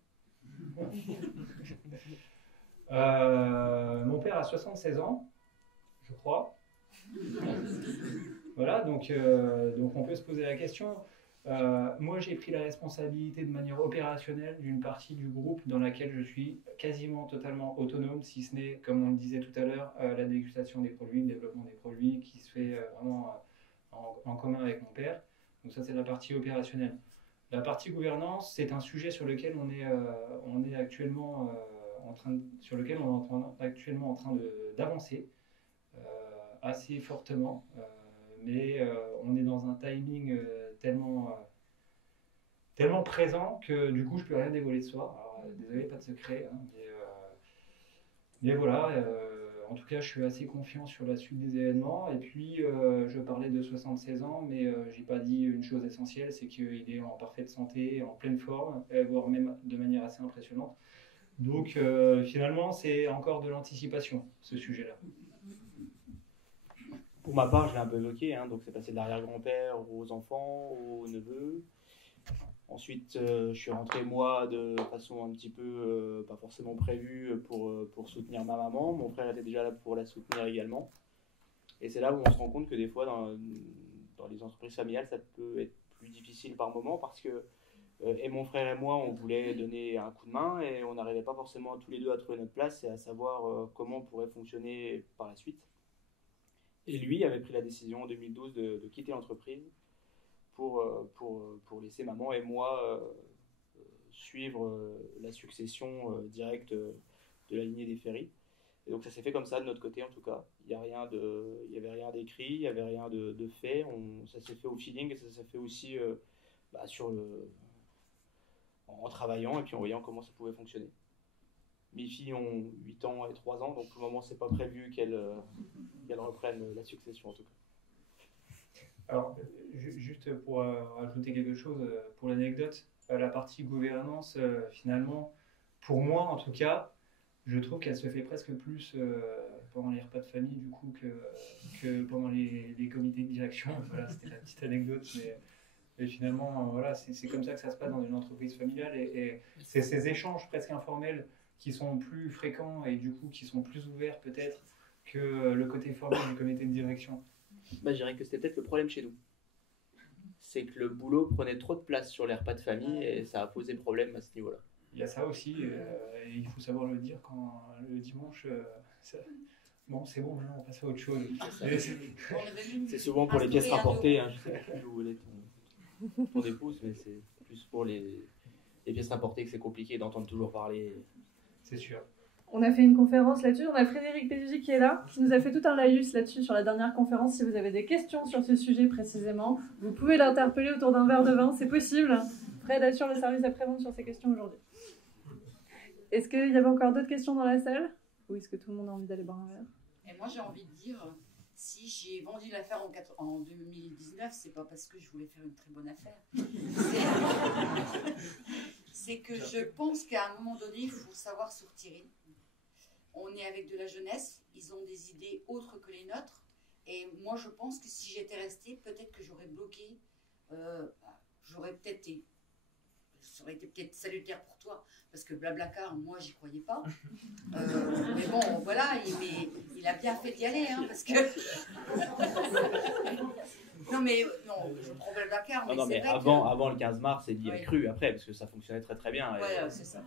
Mon père a 76 ans, je crois. Voilà, donc on peut se poser la question. Moi, j'ai pris la responsabilité de manière opérationnelle d'une partie du groupe dans laquelle je suis quasiment totalement autonome, si ce n'est, comme on le disait tout à l'heure, la dégustation des produits, le développement des produits qui se fait vraiment en commun avec mon père. Donc ça, c'est la partie opérationnelle. La partie gouvernance, c'est un sujet sur lequel on est actuellement en train d'avancer assez fortement, mais on est dans un timing tellement présent que du coup je peux rien dévoiler ce soir. Alors, désolé, pas de secret, hein, mais voilà. En tout cas, je suis assez confiant sur la suite des événements. Et puis, je parlais de 76 ans, mais j'ai pas dit une chose essentielle, c'est qu'il est en parfaite santé, en pleine forme, voire même de manière assez impressionnante. Donc, finalement, c'est encore de l'anticipation, ce sujet-là. Pour ma part, je l'ai un peu évoqué, hein, donc c'est passé de l'arrière-grand-père aux enfants, aux neveux. Ensuite, je suis rentré moi de façon un petit peu pas forcément prévue pour soutenir ma maman. Mon frère était déjà là pour la soutenir également. Et c'est là où on se rend compte que des fois, dans les entreprises familiales, ça peut être plus difficile par moment parce que et mon frère et moi, on voulait donner un coup de main et on n'arrivait pas forcément tous les deux à trouver notre place et à savoir comment on pourrait fonctionner par la suite. Et lui avait pris la décision en 2012 de quitter l'entreprise pour laisser maman et moi suivre la succession directe de la lignée des Ferry. Et donc ça s'est fait comme ça de notre côté en tout cas. Il n'y avait rien d'écrit, il n'y avait rien de fait. Ça s'est fait au feeling et ça s'est fait aussi en travaillant et puis en voyant comment ça pouvait fonctionner. Mes filles ont 8 ans et 3 ans, donc pour le moment c'est pas prévu qu'elles reprennent la succession en tout cas. Alors, juste pour ajouter quelque chose pour l'anecdote, la partie gouvernance, finalement, pour moi en tout cas, je trouve qu'elle se fait presque plus pendant les repas de famille du coup que pendant les comités de direction. Voilà, c'était la petite anecdote, mais finalement, voilà, c'est comme ça que ça se passe dans une entreprise familiale et c'est ces échanges presque informels qui sont plus fréquents et du coup qui sont plus ouverts peut-être que le côté formel du comité de direction. Je dirais que c'était peut-être le problème chez nous. C'est que le boulot prenait trop de place sur les repas de famille et ça a posé problème à ce niveau-là. Il y a ça aussi, et il faut savoir le dire quand le dimanche, bon c'est bon, on passe à autre chose. C'est souvent pour les pièces rapportées, hein, je sais plus où est ton épouse, mais c'est plus pour les pièces rapportées que c'est compliqué d'entendre toujours parler. C'est sûr. On a fait une conférence là-dessus, on a Frédéric Pédugy qui est là, qui nous a fait tout un laïus là-dessus sur la dernière conférence. Si vous avez des questions sur ce sujet précisément, vous pouvez l'interpeller autour d'un verre de vin, c'est possible. Fred assure le service après-vente sur ces questions aujourd'hui. Est-ce qu'il y avait encore d'autres questions dans la salle? Ou est-ce que tout le monde a envie d'aller boire un verre? Et moi j'ai envie de dire, si j'ai vendu l'affaire en 2019, c'est pas parce que je voulais faire une très bonne affaire. C'est que je pense qu'à un moment donné, il faut savoir se retirer. On est avec de la jeunesse, ils ont des idées autres que les nôtres, Et moi, je pense que si j'étais restée, peut-être que j'aurais bloqué, j'aurais peut-être été, ça aurait été peut-être salutaire pour toi, parce que Blablacar, moi, j'y croyais pas. Mais bon, voilà, il a bien fait d'y aller, hein, parce que... non, mais non, je prends Blablacar, mais non, mais c'est vrai avant le 15 mars, c'est d'y a cru après, parce que ça fonctionnait très très bien. Voilà, c'est ça.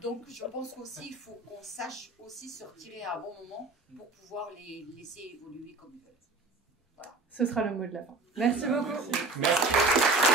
Donc, je pense qu'aussi, il faut qu'on sache aussi se retirer à un bon moment pour pouvoir les laisser évoluer comme ils veulent. Voilà. Ce sera le mot de la fin. Merci beaucoup. Merci.